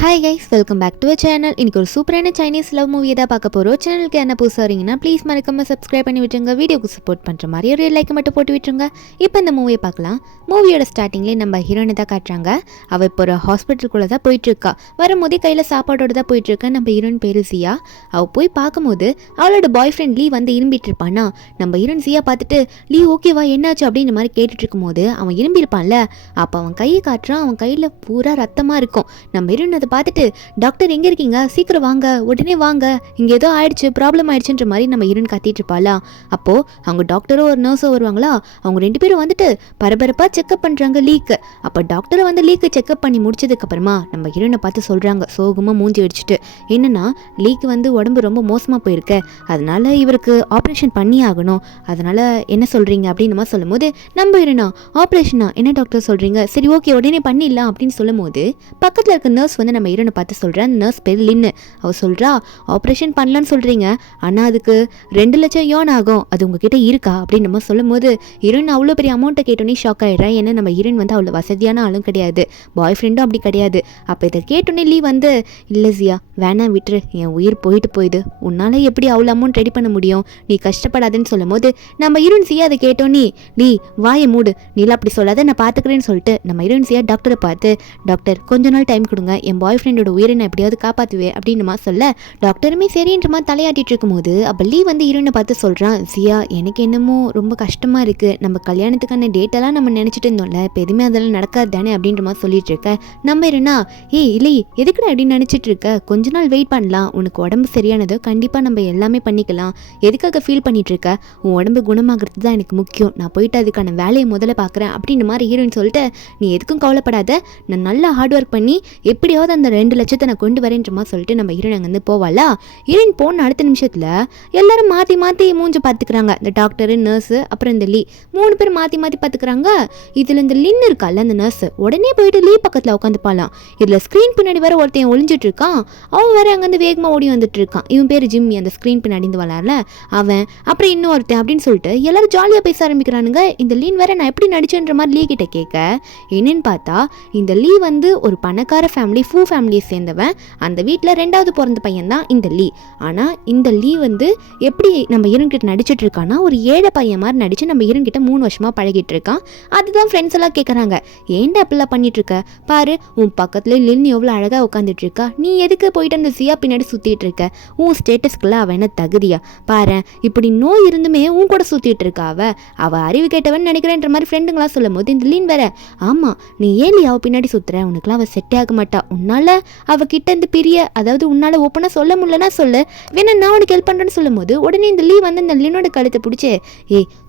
Hi guys, welcome back to a channel. இன்றைக்கி ஒரு சூப்பரான சைனீஸ் லவ் மூவியை தான் பார்க்க போகிறோம். சேனலுக்கு என்ன புதுசாக வரீங்கன்னா ப்ளீஸ் மறக்காமல் சப்ஸ்கிரைப் பண்ணி விட்டுருங்க. வீடியோக்கு சப்போர்ட் பண்ணுற மாதிரி ஒரு லைக் மட்டும் போட்டு விட்டுருங்க. இப்போ இந்த மூவியை பார்க்கலாம். மூவியோட ஸ்டார்டிங்லேயே நம்ம ஹீரோனை தான் காட்டுறாங்க. அவள் இப்போ ஒரு ஹாஸ்பிட்டலுக்குள்ளே தான் போயிட்டுருக்கா. வரும்போதே கையில் சாப்பாடோடு தான் போயிட்டுருக்கா. நம்ம ஹீரோயின் பேரு சியா. அவள் போய் பார்க்கும்போது அவளோட பாய் ஃப்ரெண்ட் லீ வந்து இரும்பிட்டு இருப்பானா. நம்ம ஹீரோயின் சியா பார்த்துட்டு லீ ஓகேவா என்னாச்சு அப்படின்ற மாதிரி கேட்டுட்டு இருக்கும்போது அவன் இரும்பியிருப்பான்ல. அப்போ அவன் கையை காட்டுறான். அவன் கையில் பூரா ரத்தமாக இருக்கும். நம்ம ஹீரோயின் அதை பார்த்துட்டு டாக்டர் எங்கே இருக்கீங்க, சீக்கிரம் வாங்க, உடனே வாங்க, இங்கே ஏதோ ஆயிடுச்சு, ப்ராப்ளம் ஆயிடுச்சுன்ற மாதிரி நம்ம ஹீரோயின் கத்திட்டு இருப்பாளா. அப்போது அவங்க டாக்டரோ ஒரு நர்ஸோ வருவாங்களா. அவங்க ரெண்டு பேரும் வந்துட்டு பரபரப்பாக செக்அப் பண்ணுறாங்க லீக்கு. அப்போ டாக்டரை வந்து லீக்கு செக்அப் பண்ணி முடிச்சதுக்கப்புறமா நம்ம ஹீரோயினை பார்த்து சொல்கிறாங்க சோகமாக மூஞ்சி வச்சுட்டு, என்னென்னா லீக்கு வந்து உடம்பு ரொம்ப மோசமாக போயிருக்கு, அதனால இவருக்கு ஆப்ரேஷன் பண்ணி ஆகணும், அதனால் என்ன சொல்கிறீங்க அப்படின்னு நம்ம சொல்லும் போது, நம்ம ஹீரோயினா ஆப்ரேஷனா என்ன டாக்டர் சொல்கிறீங்க, சரி ஓகே உடனே பண்ணிடலாம் அப்படின்னு சொல்லும் போது பக்கத்தில் இருக்க நர்ஸ் வந்து நம்ம ஹீரோனை பார்த்து சொல்கிறேன். அந்த நர்ஸ் பேர் லின்னு. அவள் சொல்கிறா ஆப்ரேஷன் பண்ணலான்னு சொல்கிறீங்க, ஆனால் அதுக்கு 2 லட்சம் யோன் ஆகும், அது உங்ககிட்ட இருக்கா அப்படின்னு நம்ம சொல்லும் போது ஹீரோயின் அவ்வளோ பெரிய அமௌண்ட்டை கேட்டோன்னே ஷாக் ஆகிடுறேன். ஏன்னா நம்ம ஹீரோயின் வந்து அவ்வளோ வசதியான ஆளும் கிடையாது, பாய் ஃப்ரெண்டும் அப்படி கிடையாது. அப்போ இதை கேட்டோன்னே லீ வந்து இல்லை ஜியா வேணாம் விட்டுரு, என் உயிர் போயிடுது, உன்னால் எப்படி அவ்வளோ அமௌண்ட் ரெடி பண்ண முடியும், நீ கஷ்டப்படாதுன்னு சொல்லும் போது நம்ம ஹீரோயின் சியா அதை கேட்டோன்னே லீ வாயை மூடு, நீலாம் அப்படி சொல்லாத, நான் பார்த்துக்கிறேன்னு சொல்லிட்டு நம்ம ஹீரோயின் சியா டாக்டரை பார்த்து டாக்டர் கொஞ்ச நாள் டைம் கொடுங்க, என் பாய் ஃப்ரெண்டோட உயிரை நான் எப்படியாவது காப்பாற்றுவேன் அப்படின்னு சொல்ல டாக்டருமே சரின்றமா தலையாட்டிட்டு இருக்கும்போது அப்போ லீ வந்து ஹீரோயினை பார்த்து சொல்கிறான், சியா எனக்கு என்னமோ ரொம்ப கஷ்டமாக இருக்குது, நம்ம கல்யாணத்துக்கான டேட்டெல்லாம் நம்ம நினச்சிட்டு இருந்தோம்ல, இப்போ எதுவுமே அதெல்லாம் நடக்காது தானே அப்படின்ற மாதிரி சொல்லிட்டு இருக்க. நம்ம இருனா இல்லை எதுக்குடா அப்படின்னு நினச்சிட்டு இருக்க, கொஞ்ச நாள் வெயிட் பண்ணலாம், உனக்கு உடம்பு சரியானதோ கண்டிப்பாக நம்ம எல்லாமே பண்ணிக்கலாம், எதுக்காக ஃபீல் பண்ணிட்டு இருக்க, உன் உடம்பு குணமாகிறது தான் எனக்கு முக்கியம், நான் போயிட்டு அதுக்கான வேலையை முதல்ல பார்க்குறேன் அப்படின்ற மாதிரி ஹீரோயின் சொல்லிட்டு, நீ எதுக்கும் கவலைப்படாத, நான் நல்லா ஹார்ட் ஒர்க் பண்ணி எப்படியாவது அந்த 2 லட்சத்தை நான் கொண்டு வரேன்ற மாதிரி சொல்லிட்டு நம்ம ஹீரோயின் அங்கேருந்து போவாளா. ஹீரோயின் போன அடுத்த நிமிஷத்தில் எல்லாரும் மாற்றி மூஞ்சி பார்த்துக்கிறாங்க. இந்த டாக்டரு நர்ஸு அப்புறம் இந்த லீ 3 பேர் மாற்றி பார்த்துக்கிறாங்க. இதில் இந்த லின் இருக்கால அந்த நர்ஸு உடனே போயிட்டு லீ பக்கத்தில் உட்காந்துப்பாலாம். இதில் ஸ்க்ரீன் பின்னாடி வேற ஒருத்தன் ஒளிஞ்சிட்டு இருக்கான். அவன் வேற அங்கேருந்து வேகமாக ஓடி வந்துட்டு இருக்கான். இவன் பேர் ஜிம்மி, அந்த ஸ்க்ரீன் பின்னாடி இருந்து வளரல அவன், அப்புறம் இன்னொருத்தன் அப்படின்னு சொல்லிட்டு எல்லாரும் ஜாலியாக பேச ஆரம்பிக்கிறானுங்க. இந்த லீன் வேற நான் எப்படி நடிச்சேன்ற மாதிரி லீ கிட்ட கேட்க, என்னன்னு பார்த்தா இந்த லீ வந்து ஒரு பணக்கார ஃபேமிலி, ஃபூ ஃபேமிலியை சேர்ந்தவன். அந்த வீட்டில் 2வது பிறந்த பையன் தான் இந்த லீ. ஆனால் இந்த லீ வந்து எப்படி நம்ம ஹீரோன்கிட்ட நடிச்சிட்டு இருக்கான்னா ஒரு ஏழை பையன் மாதிரி நடிச்சு நம்ம ஹீரோன்கிட்ட 3 வருஷமாக பழகிட்டு இருக்கான். அதுதான் ஃப்ரெண்ட்ஸ் எல்லாம் கேட்குறாங்க, ஏன்டா அப்படிலாம் பண்ணிட்டு இருக்க, பாரு உன் பக்கத்துல லின் எவ்வளோ அழகாக உட்காந்துட்டு இருக்கா, நீ எதுக்கு போயிட்டு அந்த சியா பின்னாடி சுற்றிட்டு இருக்க, உன் ஸ்டேட்டஸ்க்குள்ள அவன் என்ன தகுதியா, பாரு இப்படி நோய் இருந்துமே உன் கூட சுற்றிட்டு இருக்கா, அவள் அறிவு கேட்டவன் நினைக்கிறேன்ற மாதிரி ஃப்ரெண்டுங்களாம் சொல்லும் போது இந்த லீன் வேற, ஆமாம் நீ ஏன் அவள் பின்னாடி சுற்றுற, உனக்குலாம் அவள் செட்டே ஆக மாட்டா, உன்னால் அவகிட்ட இருந்து பிரிய, அதாவது உன்னால் ஓப்பனாக சொல்ல முடியலன்னா சொல்லு, வேணா நான் உனக்கு ஹெல்ப் பண்ணுறேன்னு சொல்லும் போது உடனே இந்த லீ வந்து இந்த லினோட கழுத்தை பிடிச்சி,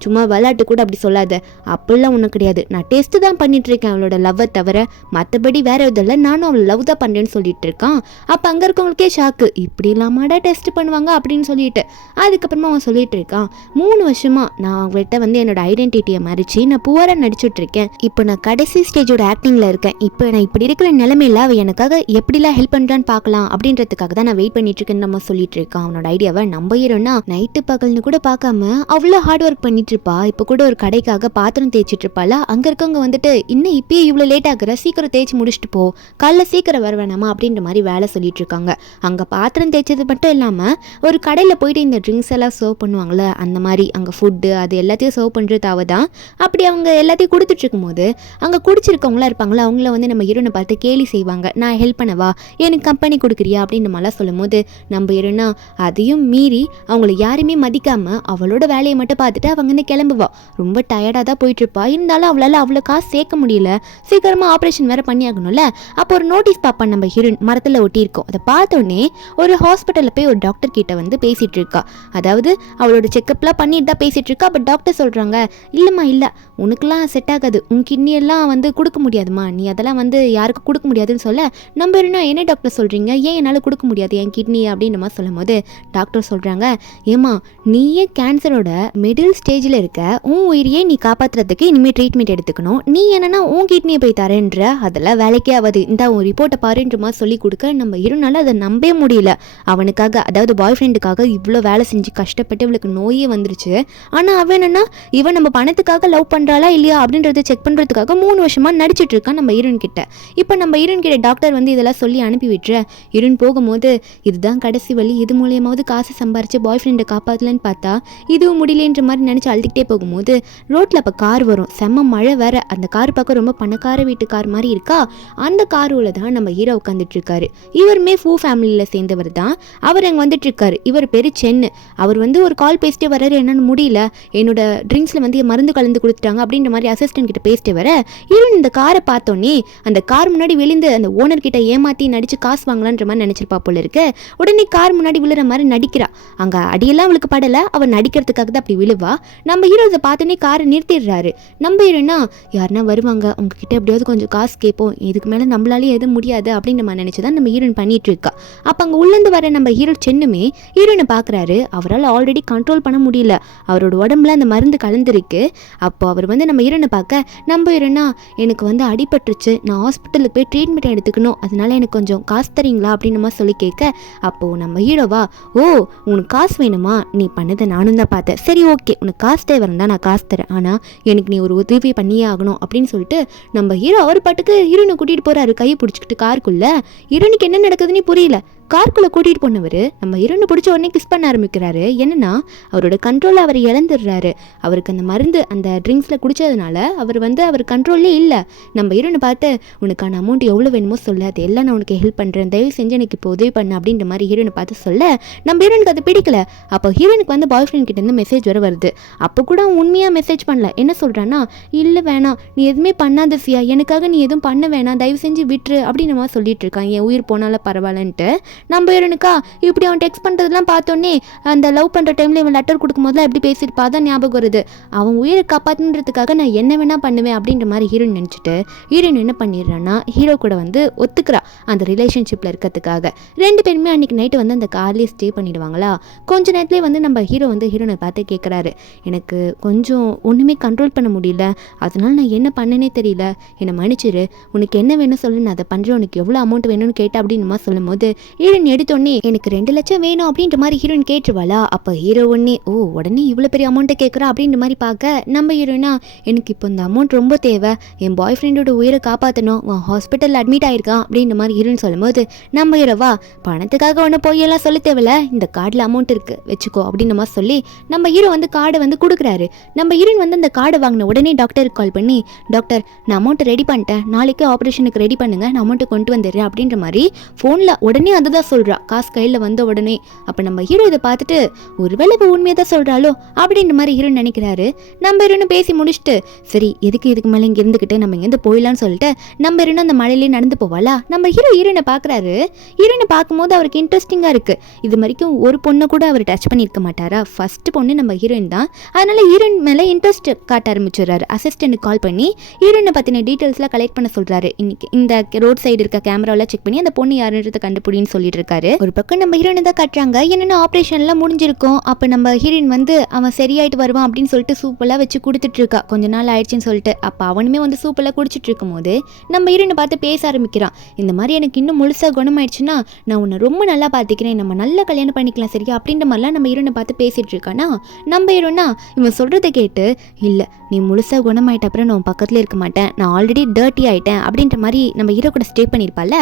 சும்மா விளையாட்டு கூட அப்படி சொல்லாத, அப்படிலாம் ஒன்றும் கிடையாது, நான் டெஸ்ட்டு தான் பண்ணிட்டு இருக்கேன் அவளோட லவ்வை தவிர, மற்றபடி வேற எதுவும் இல்லை, நானும் அவளை லவ் தான் பண்ணுறேன்னு சொல்லிட்டு இருக்கான். அப்போ அங்கே இருக்கவங்களுக்கே ஷாக்கு, இப்படி இல்லாமடா டெஸ்ட் பண்ணுவாங்க அப்படின்னு சொல்லிட்டு. அதுக்கப்புறமா அவன் சொல்லிட்டு இருக்கான், 3 வருஷமா நான் அவங்ககிட்ட வந்து என்னோட ஐடென்டிட்டியை மறைச்சி நான் புவராக நடிச்சுட்டு இருக்கேன், இப்போ நான் கடைசி ஸ்டேஜோட ஆக்டிங்கில் இருக்கேன், இப்போ நான் இப்படி இருக்கிற நிலைமையில அவள் எனக்காக எப்படிலாம் ஹெல்ப் பண்ணுறான்னு பார்க்கலாம் அப்படின்றதுக்காக தான் நான் வெயிட் பண்ணிட்டு இருக்கேன்னு நம்ம சொல்லிட்டு இருக்கான். அவனோட ஐடியாவை நம்ம ஹீரோனா நைட்டு பகல்னு கூட பார்க்காம அவ்வளோ ஹார்ட் ஒர்க் பண்ணிட்டு இருப்பா. இப்போ கூட ஒரு கடைக்காக பாத்திரம் தேய்ச்சிட்டு இருப்பாளா. அங்கே இருக்கவங்க வந்துட்டு இன்னும் இப்பயே இவ்வளோ லேட் ஆகுற, சீக்கிரம் தேய்ச்சி முடிச்சுட்டு போ, காலைல சீக்கிரம் வர வேணாமா அப்படின்ற மாதிரி வேலை சொல்லிட்டு இருக்காங்க. அங்கே பாத்திரம் தேய்ச்சது மட்டும் இல்லாமல் ஒரு கடையில் போயிட்டு இந்த ட்ரிங்க்ஸ் எல்லாம் சர்வ் பண்ணுவாங்களே, அந்த மாதிரி அங்கே ஃபுட்டு அது எல்லாத்தையும் சர்வ் பண்ணுறது அவ தான். அப்படி அவங்க எல்லாத்தையும் கொடுத்துட்டு இருக்கும்போது அங்கே குடிச்சிருக்கவங்களாம் இருப்பாங்களா, அவங்கள வந்து நம்ம ஹீரோனை பார்த்து கேலி செய்வாங்க, நான் ஹெல்ப் பண்ணவா, எனக்கு கம்பெனி கொடுக்குறியா அப்படின்னு மாதிரிலாம் சொல்லும் போது நம்ம ஹீரோனா அதையும் மீறி அவங்கள யாருமே மதிக்காமல் அவளோட வேலையை மட்டும் பார்த்துட்டு அவங்க வந்து கிளம்புவா. ரொம்ப டயர்டாக தான் போயிட்டுருப்பா. இருந்தாலும் அவளால் அவ்வளோ காசு சேர்க்க முடியல, சீக்கிரமாக ஆப்ரேஷன் வேறு பண்ணி ஆகணும்ல. அப்போ ஒரு நோட்டீஸ் பார்ப்பான் நம்ம ஹீரோயின், மரத்தில் ஒட்டியிருக்கோம். அதை பார்த்தோன்னே ஒரு ஹாஸ்பிட்டலில் போய் ஒரு டாக்டர் கிட்ட வந்து பேசிகிட்டு இருக்கா. அதாவது அவளோட செக்கப்லாம் பண்ணிட்டு தான் பேசிகிட்டு இருக்கா. அப்போ டாக்டர் சொல்கிறாங்க, இல்லைம்மா இல்லை உனக்குலாம் செட் ஆகாது, உன் கிட்னியெல்லாம் வந்து கொடுக்க முடியாதுமா, நீ அதெல்லாம் வந்து யாருக்கும் கொடுக்க முடியாதுன்னு சொல்ல நம்ம என்ன டாக்டர் சொல்கிறீங்க, ஏன் என்னால் கொடுக்க முடியாது என் கிட்னி அப்படின்ற மாதிரி சொல்லும் போது டாக்டர் சொல்கிறாங்க, ஏமா நீயே கேன்சரோட மிடில் ஸ்டேஜில் இருக்க, உன் உயிரியே நீ காப்பாற்றுறதுக்கு இனிமேல் ட்ரீட்மெண்ட் எடுத்துக்கணும், நீ என்னன்னா உன் கிட்னியை போய் தரேன்ற, அதெல்லாம் வேலைக்கே ஆகாது, இந்த உன் ரிப்போர்ட்டை பாருன்ற மாதிரி சொல்லி கொடுக்க நம்ம இருந்தாலும் அதை நம்பவே முடியல. அவனுக்காக, அதாவது பாய் ஃப்ரெண்டுக்காக இவ்வளோ வேலை செஞ்சு கஷ்டப்பட்டு இவளுக்கு நோயே வந்துருச்சு. ஆனால் அவன் என்னன்னா இவன் நம்ம பணத்துக்காக லவ் பண்ணுறாளா இல்லையா அப்படின்றத செக் பண்ணுறதுக்காக 3 வருஷமாக நடிச்சிட்டு இருக்கான் நம்ம ஹீரோயின் கிட்ட. இப்போ நம்ம ஹீரோயின் கிட்ட டாக்டர் வந்து இதெல்லாம் சொல்லி அனுப்பி விட்டுற. ஹீரோயின் போகும்போது இதுதான் கடைசி வழி, இது மூலியமாவது காசு சம்பாரிச்சு பாய் ஃப்ரெண்டை காப்பாற்றலன்னு பார்த்தா இதுவும் முடியலன்ற மாதிரி நினச்சி அழுதுகிட்டே போகும்போது ரோட்டில் அப்போ கார் வரும். செம்ம மழை வேற. அந்த கார் பார்க்க ரொம்ப பணக்கார வீட்டு கார் மாதிரி இருக்கா. அந்த காருல தான் நம்ம ஹீரோ உட்காந்துட்டு இருக்காரு. இவருமே ஃபூ ஃபேமிலியில் சேர்ந்தவர் தான். அவர் அங்கே வந்துட்டு இருக்காரு. இவர் பேரு சென்னு. அவர் வந்து ஒரு கால் பேசிட்டே வர்றாரு, என்னன்னு முடியல, என்னோட ட்ரிங்க்ஸில் வந்து மருந்து கலந்து கொடுத்துட்டாங்க அப்படின்ற மாதிரி அசிஸ்டன்ட் கிட்ட பேசிட்டு வர இவன் இந்த காரை பார்த்தோன்னே அந்த கார் முன்னாடி விழுந்து அந்த ஓனர் கிட்ட ஏமாத்தி நடிச்சு காசு வாங்கலான்ற மாதிரி நினைச்சிருப்பா போல இருக்கு. உடனே கார் முன்னாடி விழுற மாதிரி நடிக்கிறா. அங்க அடியெல்லாம் அவளுக்கு படல, அவன் நடிக்கிறதுக்காக தான் அப்படி விழுவா. நம்ம ஹீரோ இதை பார்த்தோன்னே காரை நிறுத்திடுறாரு. நம்ம ஹீரோனா யாருன்னா வருவாங்க, உங்ககிட்ட எப்படியாவது கொஞ்சம் காசு கேட்போம், இதுக்கு மேலே நம்மளாலே எதுவும் முடியாது அப்படின்னு நம்ம நினைச்சுதான் நம்ம ஹீரோயின் பண்ணிட்டு இருக்கா. அப்போ அங்கே உள்ளேருந்து வர நம்ம ஹீரோ சென்னுமே ஹீரோயினை பார்க்குறாரு. அவரால் ஆல்ரெடி கண்ட்ரோல் பண்ண முடியல, அவரோட உடம்புல அந்த மருந்து கலந்துருக்கு. அப்போ அவர் வந்து நம்ம ஹீரோயினை பார்க்க நம்ம ஹீரோனா எனக்கு வந்து அடிபட்டுருச்சு, நான் ஹாஸ்பிட்டலுக்கு போய் ட்ரீட்மெண்ட் எடுத்துக்கணும், அதனால எனக்கு கொஞ்சம் காசு தரீங்களா அப்படின்னு நம்ம சொல்லி கேட்க அப்போது நம்ம ஹீரோவா ஓ உனக்கு காசு வேணுமா, நீ பண்ணதை நானும் தான் பார்த்தேன், சரி ஓகே உனக்கு காசு தேவை இருந்தால் நான் காசு தரேன், ஆனால் எனக்கு நீ ஒரு உதவி பண்ணியே ஆகணும் அப்படின்னு சொல்லிட்டு நம்ம ஹீரோ அவர் பாட்டுக்கு ஹீரோனை கூட்டிகிட்டு போகிறாரு கையை பிடிச்சிக்கிட்டு காருக்குள்ள. ஹீரோனுக்கு என்ன நடக்குதுன்னு புரியல. கார்க்குள்ளே கூட்டிகிட்டு போனவர் நம்ம ஹீரோனை பிடிச்ச உடனே கிஸ் பண்ண ஆரம்பிக்கிறாரு. என்னன்னா அவரோட கண்ட்ரோலை அவர் இழந்துடுறாரு. அவருக்கு அந்த மருந்து அந்த ட்ரிங்க்ஸில் குடித்ததுனால அவர் கண்ட்ரோல்லே இல்லை. நம்ம ஹீரோனை பார்த்து உனக்கான அமௌண்ட் எவ்வளோ வேணுமோ சொல்ல, அது எல்லாம் நான் உனக்கு ஹெல்ப் பண்ணுறேன், தயவு செஞ்சு எனக்கு இப்போ உதவி பண்ணு அப்படின்ற மாதிரி ஹீரோனை பார்த்து சொல்ல நம்ம ஹீரோனுக்கு அது பிடிக்கல. அப்போ ஹீரோனுக்கு வந்து பாய் ஃப்ரெண்ட் கிட்டேருந்து மெசேஜ் வர வருது. அப்போ கூட அவன் உண்மையாக மெசேஜ் பண்ணல. என்ன சொல்கிறான்னா இல்லை வேணாம், நீ எதுவுமே பண்ணாத சியா, எனக்காக நீ எதுவும் பண்ண வேணாம், தயவு செஞ்சு விட்டுரு அப்படின்னு மாதிரி சொல்லிட்டு இருக்கான். என் உயிர் போனாலும் பரவாயில்லன்ட்டு. நம்ம ஹீரோனுக்கா இப்படி அவன் டெக்ஸ்ட் பண்ணுறதுலாம் பார்த்தோன்னே அந்த லவ் பண்ணுற டைமில் இவன் லெட்டர் கொடுக்கும் போதெல்லாம் எப்படி பேசியிருப்பா தான் ஞாபகம் வருது. அவன் உயிரை காப்பாற்றுன்றதுக்காக நான் என்ன வேணால் பண்ணுவேன் அப்படின்ற மாதிரி ஹீரோயின் நினச்சிட்டு ஹீரோயின் என்ன பண்ணிடுறான்னா ஹீரோ கூட வந்து ஒத்துக்கிறா அந்த ரிலேஷன்ஷிப்பில் இருக்கிறதுக்காக. ரெண்டு பேருமே அன்றைக்கி நைட்டு வந்து அந்த கார்லேயே ஸ்டே பண்ணிடுவாங்களா. கொஞ்ச நேரத்துலேயே வந்து நம்ம ஹீரோ வந்து ஹீரோனை பார்த்து கேட்குறாரு, எனக்கு கொஞ்சம் ஒன்றுமே கண்ட்ரோல் பண்ண முடியல, அதனால நான் என்ன பண்ணனே தெரியல, என்னை மன்னிச்சிரு, உனக்கு என்ன வேணும் சொல்லு, நான் அதை பண்ணுறேன், உனக்கு எவ்வளோ அமௌண்ட் வேணும்னு கேட்டேன் அப்படின்னு சொல்லும் போது ஹீரோயின் எடுத்தோடனே எனக்கு 2 லட்சம் வேணும் அப்படின்ற மாதிரி ஹீரோயின் கேட்டுருவாளா. அப்போ ஹீரோ ஒன்னே ஓ உடனே இவ்வளோ பெரிய அமௌண்ட்டை கேட்குறா அப்படின்ற மாதிரி பார்க்க நம்ம ஹீரோயினா எனக்கு இப்போ இந்த அமௌண்ட் ரொம்ப தேவை, என் பாய் ஃப்ரெண்டோட உயிரை காப்பாற்றணும், அவன் ஹாஸ்பிட்டலில் அட்மிட் ஆயிருக்கான் அப்படின்ற மாதிரி ஹீரோயின் சொல்லும்போது நம்ம ஹீரோவா பணத்துக்காக ஒன்று போயெல்லாம் சொல்ல தேவையில்ல, இந்த கார்டில் அமௌண்ட் இருக்குது வச்சுக்கோ அப்படின்னு மாதிரி சொல்லி நம்ம ஹீரோ வந்து கார்டை வந்து கொடுக்குறாரு. நம்ம ஹீரோயின் வந்து அந்த கார்டை வாங்கின உடனே டாக்டருக்கு கால் பண்ணி டாக்டர் நான் அமௌண்ட்டை ரெடி பண்ணிட்டேன், நாளைக்கு ஆப்ரேஷனுக்கு ரெடி பண்ணுங்க, நான் அமௌண்ட்டை கொண்டு வந்துடுறேன் அப்படின்ற மாதிரி ஃபோனில் உடனே அதுதான் சொல்கிறா காசு கையில் வந்த உடனே. அப்போ நம்ம ஹீரோ இதை பார்த்துட்டு ஒருவேளை இப்போ உண்மையை தான் சொல்கிறாளோ அப்படின்ற மாதிரி ஹீரோ நினைக்கிறாரு. நம்ம ஹீரோன்னு பேசி முடிச்சுட்டு சரி எதுக்கு இதுக்கு மேலே இங்கே இருந்துக்கிட்டு நம்ம இங்கேருந்து போயிடலான்னு சொல்லிட்டு நம்ம ஹீரோன்னு அந்த மழையிலே நடந்து போவாளா. நம்ம ஹீரோயினை பார்க்குறாரு. ஹீரோயினை பார்க்கும்போது அவருக்கு இன்ட்ரெஸ்டிங்காக இருக்குது. இது வரைக்கும் ஒரு பொண்ணை கூட அவர் டச் பண்ணியிருக்க மாட்டாரா. ஃபர்ஸ்ட் பொண்ணு நம்ம ஹீரோயின் தான். அதனால ஹீரோயின் மேலே இன்ட்ரெஸ்ட் காட்ட ஆரம்பிச்சிடுறாரு. அசிஸ்டன்ட்டுக்கு கால் பண்ணி ஹீரோயினை பற்றின டீட்டெயில்ஸ்லாம் கலெக்ட் பண்ண சொல்கிறாரு. இன்னைக்கு இந்த ரோட் சைடு இருக்க கேமராவெல்லாம் செக் பண்ணி அந்த பொண்ணு யாருன்றதை கண்டுபிடின்னு சொல்லிட்டு இருக்காரு. ஒரு பக்கம் நம்ம ஹீரோயின் தான் கட்டுறாங்க. என்னென்ன ஆப்ரேஷன்லாம் முடிஞ்சிருக்கும். அப்போ நம்ம ஹீரோயின் வந்து அவன் சரியாயிட்டு வருவான் அப்படின்னு சொல்லிட்டு சூப்பெல்லாம் வச்சு கொடுத்துட்டு இருக்கா. கொஞ்ச நாள் ஆயிடுச்சுன்னு சொல்லிட்டு அப்போ அவனுமே வந்து சூப்பெல்லாம் குடிச்சிட்டு இருக்கும் போது நம்ம ஹீரோயினை பார்த்து பேச ஆரம்பிக்கிறான். இந்த மாதிரி எனக்கு இன்னும் முழுசாக குணமாயிடுச்சுன்னா நான் உன்னை ரொம்ப நல்லா பார்த்துக்கிறேன், நம்ம நல்லா கல்யாணம் பண்ணிக்கலாம் சரியா அப்படின்ற மாதிரிலாம் நம்ம ஹீரோயினை பார்த்து பேசிட்டு இருக்கானா. நம்ம ஹீரோனா இவன் சொல்கிறத கேட்டு இல்லை நீ முழுசாக குணமாயிட்ட அப்புறம் நான் பக்கத்தில் இருக்க மாட்டேன், நான் ஆல்ரெடி டர்ட்டி ஆகிட்டேன் அப்படின்ற மாதிரி நம்ம ஹீரோ கூட ஸ்டே பண்ணியிருப்பால.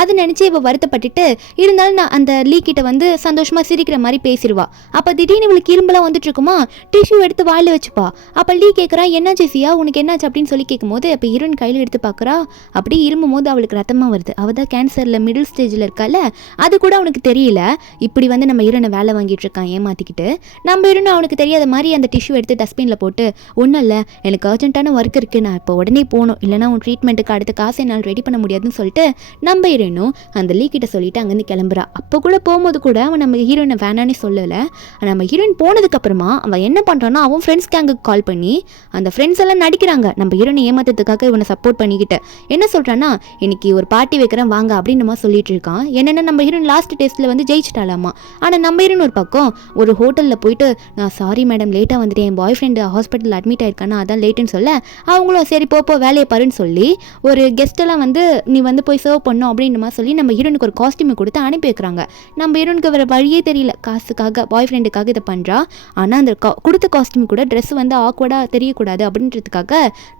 அதை நினச்சி இவள் வருத்தப்பட்டுட்டு இருந்தாலும் நான் அந்த லீ கிட்ட வந்து சந்தோஷமாக சிரிக்கிற மாதிரி பேசிடுவா. அப்போ திடீர்னு இவளுக்கு இரும்பெல்லாம் வந்துட்டு இருக்குமா, டிஷ்யூ எடுத்து வாயில் வச்சுப்பா. அப்போ லீ கேட்குறான் என்னாச்சு சியா உனக்கு என்னாச்சு அப்படின்னு சொல்லி கேட்கும்போது அப்போ ஹீரோயின் கையில் எடுத்து பார்க்குறா. அப்படி இருமும் போது அவளுக்கு ரத்தமாக வருது. அவள் தான் கேன்சரில் மிடில் ஸ்டேஜில் இருக்கால, அது கூட அவனுக்கு தெரியல. இப்படி வந்து நம்ம ஹீரோனை வேலை வாங்கிட்டு இருக்கான் ஏமாற்றிக்கிட்டு. நம்ம ஹீரோனை அவனுக்கு தெரியாத மாதிரி அந்த டிஷ்யூ எடுத்து டஸ்ட்பினில் போட்டு ஒன்றும் இல்லை எனக்கு அர்ஜென்ட்டான ஒர்க் இருக்குது, நான் இப்போ உடனே போகணும், இல்லைனா உன் ட்ரீட்மெண்ட்டுக்கு அடுத்த காசை என்னால் ரெடி பண்ண முடியாதுன்னு சொல்லிட்டு நம்ம ஹீரோயினும் அந்த லீ கிட்ட சொல்லிட்டு அங்கேருந்து கிளம்புறா. அப்போ கூட போகும்போது கூட அவன் நம்ம ஹீரோயினை வேணான்னு சொல்லலை. நம்ம ஹீரோயின் போனதுக்கப்புறமா அவன் என்ன பண்ணுறான்னா அவன் ஃப்ரெண்ட்ஸ் கேங்குக்கு கால் பண்ணி அந்த ஃப்ரெண்ட்ஸ் எல்லாம் நடிக்கிறாங்க நம்ம ஹீரோனை ஏமாத்துறதுக்காக இவனை சப்போர்ட் பண்ணிக்கிட்டு. என்ன சொல்கிறான்னா இன்னைக்கு ஒரு பார்ட்டி வைக்கிறேன் வாங்க அப்படின்னு மாதிரி சொல்லிட்டு இருக்கான். என்னென்னா நம்ம ஹீரோயின் லாஸ்ட் டெஸ்ட்டில் வந்து ஜெயிச்சிட்டாலாமா. ஆனால் நம்ம ஹீரோயின் ஒரு பக்கம் ஒரு ஹோட்டலில் போயிட்டு நான் சாரி மேடம் லேட்டாக வந்துட்டேன், என் பாய் ஃப்ரெண்டு ஹாஸ்பிட்டலில் அட்மிட் ஆயிருக்கானா அதான் லேட்டுன்னு சொல்ல அவங்களும் சரி போப்போ வேலையை பாருன்னு சொல்லி ஒரு கெஸ்ட்டெல்லாம் வந்து நீ வந்து போய் சர்வ் பண்ணோம் அப்படின்ற மாதிரி சொல்லி நம்ம ஹீரோனுக்கு ஒரு காஸ்டியூமை கொடுத்து அனுப்பி வைக்கிறாங்க. நம்ம ஹீரோனுக்கு வேறு வழியே தெரியல, காசுக்காக பாய் ஃப்ரெண்டுக்காக இதை பண்ணுறா. ஆனால் அந்த கொடுத்த காஸ்டியூம் கூட ட்ரெஸ் வந்து ஆக்வர்டாக தெரியக்கூடாது அப்படின்றதுக்காக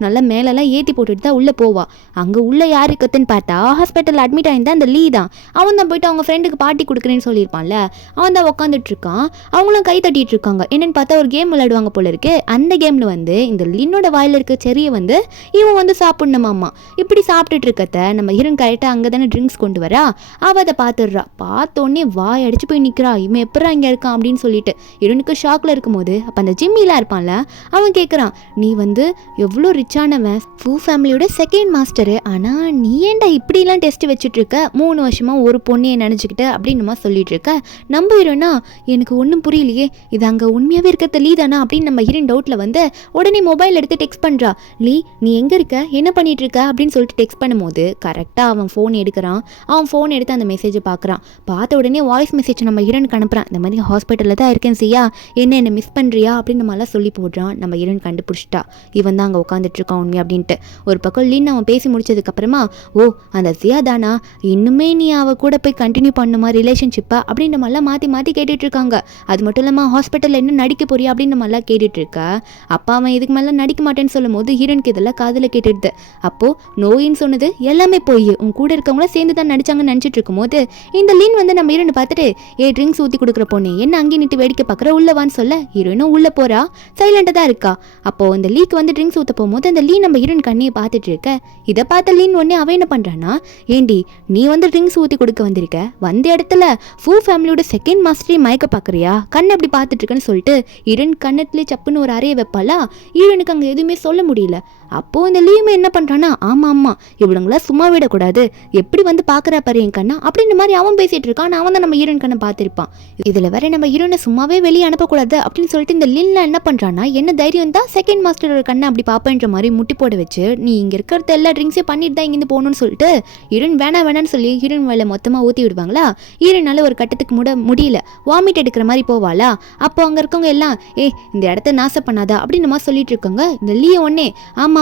நல்லா மேலெல்லாம் ஏற்றி போட்டுட்டு தான் உள்ளே போவா. அங்கே உள்ளே யார் இருக்குதுன்னு பார்த்தா ஹாஸ்பிட்டல் அட்மிட் ஆயிருந்தா அந்த லீ தான். அவன் தான் போயிட்டு அவங்க ஃப்ரெண்டுக்கு பார்ட்டி கொடுக்குறேன்னு சொல்லியிருப்பான்ல, அவன் தான் உட்காந்துட்டு இருக்கான். அவங்களும் கை தட்டிட்டு இருக்காங்க. என்னன்னு பார்த்தா ஒரு கேம் விளையாடுவாங்க போல இருக்கு. அந்த கேமில் வந்து இந்த லின்னோட வாயில் இருக்க செரியை வந்து இவன் வந்து சாப்பிடணுமாம்மா. இப்படி சாப்பிட்டுட்டு இருக்கத்த நம்ம ஹீரோன் கரெக்டாக அங்கே தானே ட்ரிங்க்ஸ் கொண்டு வரா. அவள் அதை பார்த்துடுறா. பார்த்தோன்னே வாய் அடிச்சு போய் நிற்கிறா. இவன் எப்படா இங்கே இருக்கான் அப்படின்னு சொல்லிட்டு ஹீரோனுக்கு ஷாக்கில் இருக்கும்போது அப்போ அந்த ஜிம்மிலாம் இருப்பான்ல, அவன் கேட்குறான், நீ வந்து எவ்வளோ ரிச்சானவன், ஃபூ ஃபேமிலியோட செகண்ட் மாஸ்டரு, ஆனால் நீ ஏன்டா இப்படிலாம் டெஸ்ட் வச்சுட்டு இருக்க, 3 வருஷமாக ஒரு பொண்ணையை நினச்சிக்கிட்ட அப்படின்னுமா சொல்லிட்டு இருக்க. நம்ம ஹீரோனா எனக்கு ஒன்றும் புரியலையே, இது அங்கே உண்மையாகவே இருக்கிறத லீ தானா அப்படின்னு நம்ம ஹீரோன் டவுட்டில் வந்து உடனே மொபைல் எடுத்து டெக்ஸ்ட் பண்ணுறா. லீ நீ எங்கே இருக்க, என்ன பண்ணிட்டு இருக்க அப்படின்னு சொல்லிட்டு டெக்ஸ்ட் பண்ணும்போது கரெக்டாக அவன் ஃபோன் எடுக்கிறான். அவன் ஃபோன் எடுத்து அந்த மெசேஜை பார்க்குறான். பார்த்த உடனே வாய்ஸ் மெசேஜ் நம்ம ஹீரோனுக்கு அனுப்புறான். இந்த மாதிரி ஹாஸ்பிட்டலில் தான் இருக்கேன் சியா, என்ன மிஸ் பண்ணுறியா அப்படின்னு நம்மளாம் சொல்லி போடுறான். நம்ம ஹீரோன் கண்டுபிடிச்சிட்டா இவன் தான் அங்கே உட்காந்துட்டு இருக்கான் உண்மை அப்படின்ட்டு. ஒரு பக்கம் லீன் அவன் பேசி முடிச்சதுக்கப்புறமா, ஓ அந்த சியா தானா, இன்னுமே நீ அவ கூட போய் கண்டினியூ பண்ணுமா ரிலேஷன்ஷிப்பா அப்படின்ற மாதிரிலாம் மாற்றி மாற்றி கேட்டுட்டு இருக்காங்க. அது மட்டும் இல்லாமல் ஹாஸ்பிட்டலில் என்ன நடிக்க போறியா அப்படின்னு மாதிரிலாம் கேட்டுட்டு இருக்கா. அப்பா அவன் இதுக்கு மேலே நடிக்க மாட்டேன்னு சொல்லும் போது ஹீரோனுக்கு இதெல்லாம் காதில் கேட்டுடுது. அப்போது நோயின்னு சொன்னது எல்லாமே போய் உன் கூட இருக்கவங்கள சேர்ந்து தான் நடிச்சாங்கன்னு நினச்சிட்டு இருக்கும்போது இந்த லீன் வந்து நம்ம ஹீரோனை பார்த்துட்டு, ட்ரிங்க்ஸ் ஊற்றி கொடுக்குற பொண்ணு என்ன அங்கேயே நிட்டு வேடிக்கை பார்க்குற, உள்ளவான்னு சொல்ல ஹீரோனும் உள்ளே போகிறா. சைலண்டாக தான் இருக்கா. அப்போது இந்த லீக்கு வந்து ட்ரிங்க்ஸ் ஊற்ற போகும்போது அந்த லீ நம்ம ஹீரோன் கண்ணியை பார்த்துட்டு இருக்க. இதை பார்த்த லீன் உடனே அவன் என்ன பண்ணுறான்னா, ஏண்டி நீ வந்து ட்ரிங்க்ஸ் ஊற்றி கொடுக்க வந்திருக்க, வந்த இடத்துல ஃபூ ஃபேமிலியோட செகண்ட் மாஸ்டரே மயக்க பார்க்குறியா, கண் அப்படி பார்த்துட்டு இருக்கேன்னு சொல்லிட்டு ஹீரோன் கண்ணத்துலேயே சப்புன்னு ஒரு அறையை வைப்பாளா. ஹீரோனுக்கு அங்கே எதுவுமே சொல்ல முடியல. அப்போது இந்த லீவுமே என்ன பண்ணுறான்னா, ஆமாம் இவனுங்களா சும்மா விடக்கூடாது, எப்படி வந்து பார்க்குறா பாரு என் கண்ணா அப்படின்ற மாதிரி அவன் பேசிகிட்டு இருக்கான். அவன் தான் நம்ம ஹீரோன் கண்ணை பார்த்துருப்பான். இதில் வேற நம்ம ஹீரோனை சும்மாவே வெளியே அனுப்பக்கூடாது அப்படின்னு சொல்லிட்டு இந்த லீன்லாம் என்ன பண்ணுறான்னா, என்ன தைரியம் தான் செகண்ட் மாஸ்டரோட கண்ணை அப்படி பார்ப்பேன்ற மாதிரி முட்டி போட வச்சு, நீ இங்கே இருக்கிறத எல்லா ட்ரிங்க்ஸையும் பண்ணிட்டு தான் இங்கேருந்து போகணும்னு சொல்லிட்டு ஹீரோன் வேணான்னு சொல்லி ஹீரோன் வேலை மொத்தமாக ஊற்றி விடுவாங்களா. ஹீரோனால ஒரு கட்டத்துக்கு முடியல, வாமிட் எடுக்கிற மாதிரி போவாளா. அப்போ அங்கே இருக்கவங்க எல்லாம், இந்த இடத்த நாசம் பண்ணாதா அப்படின்னு மாதிரி சொல்லிட்டு இருக்காங்க. இந்த லீய ஒன்னே, ஆமாம்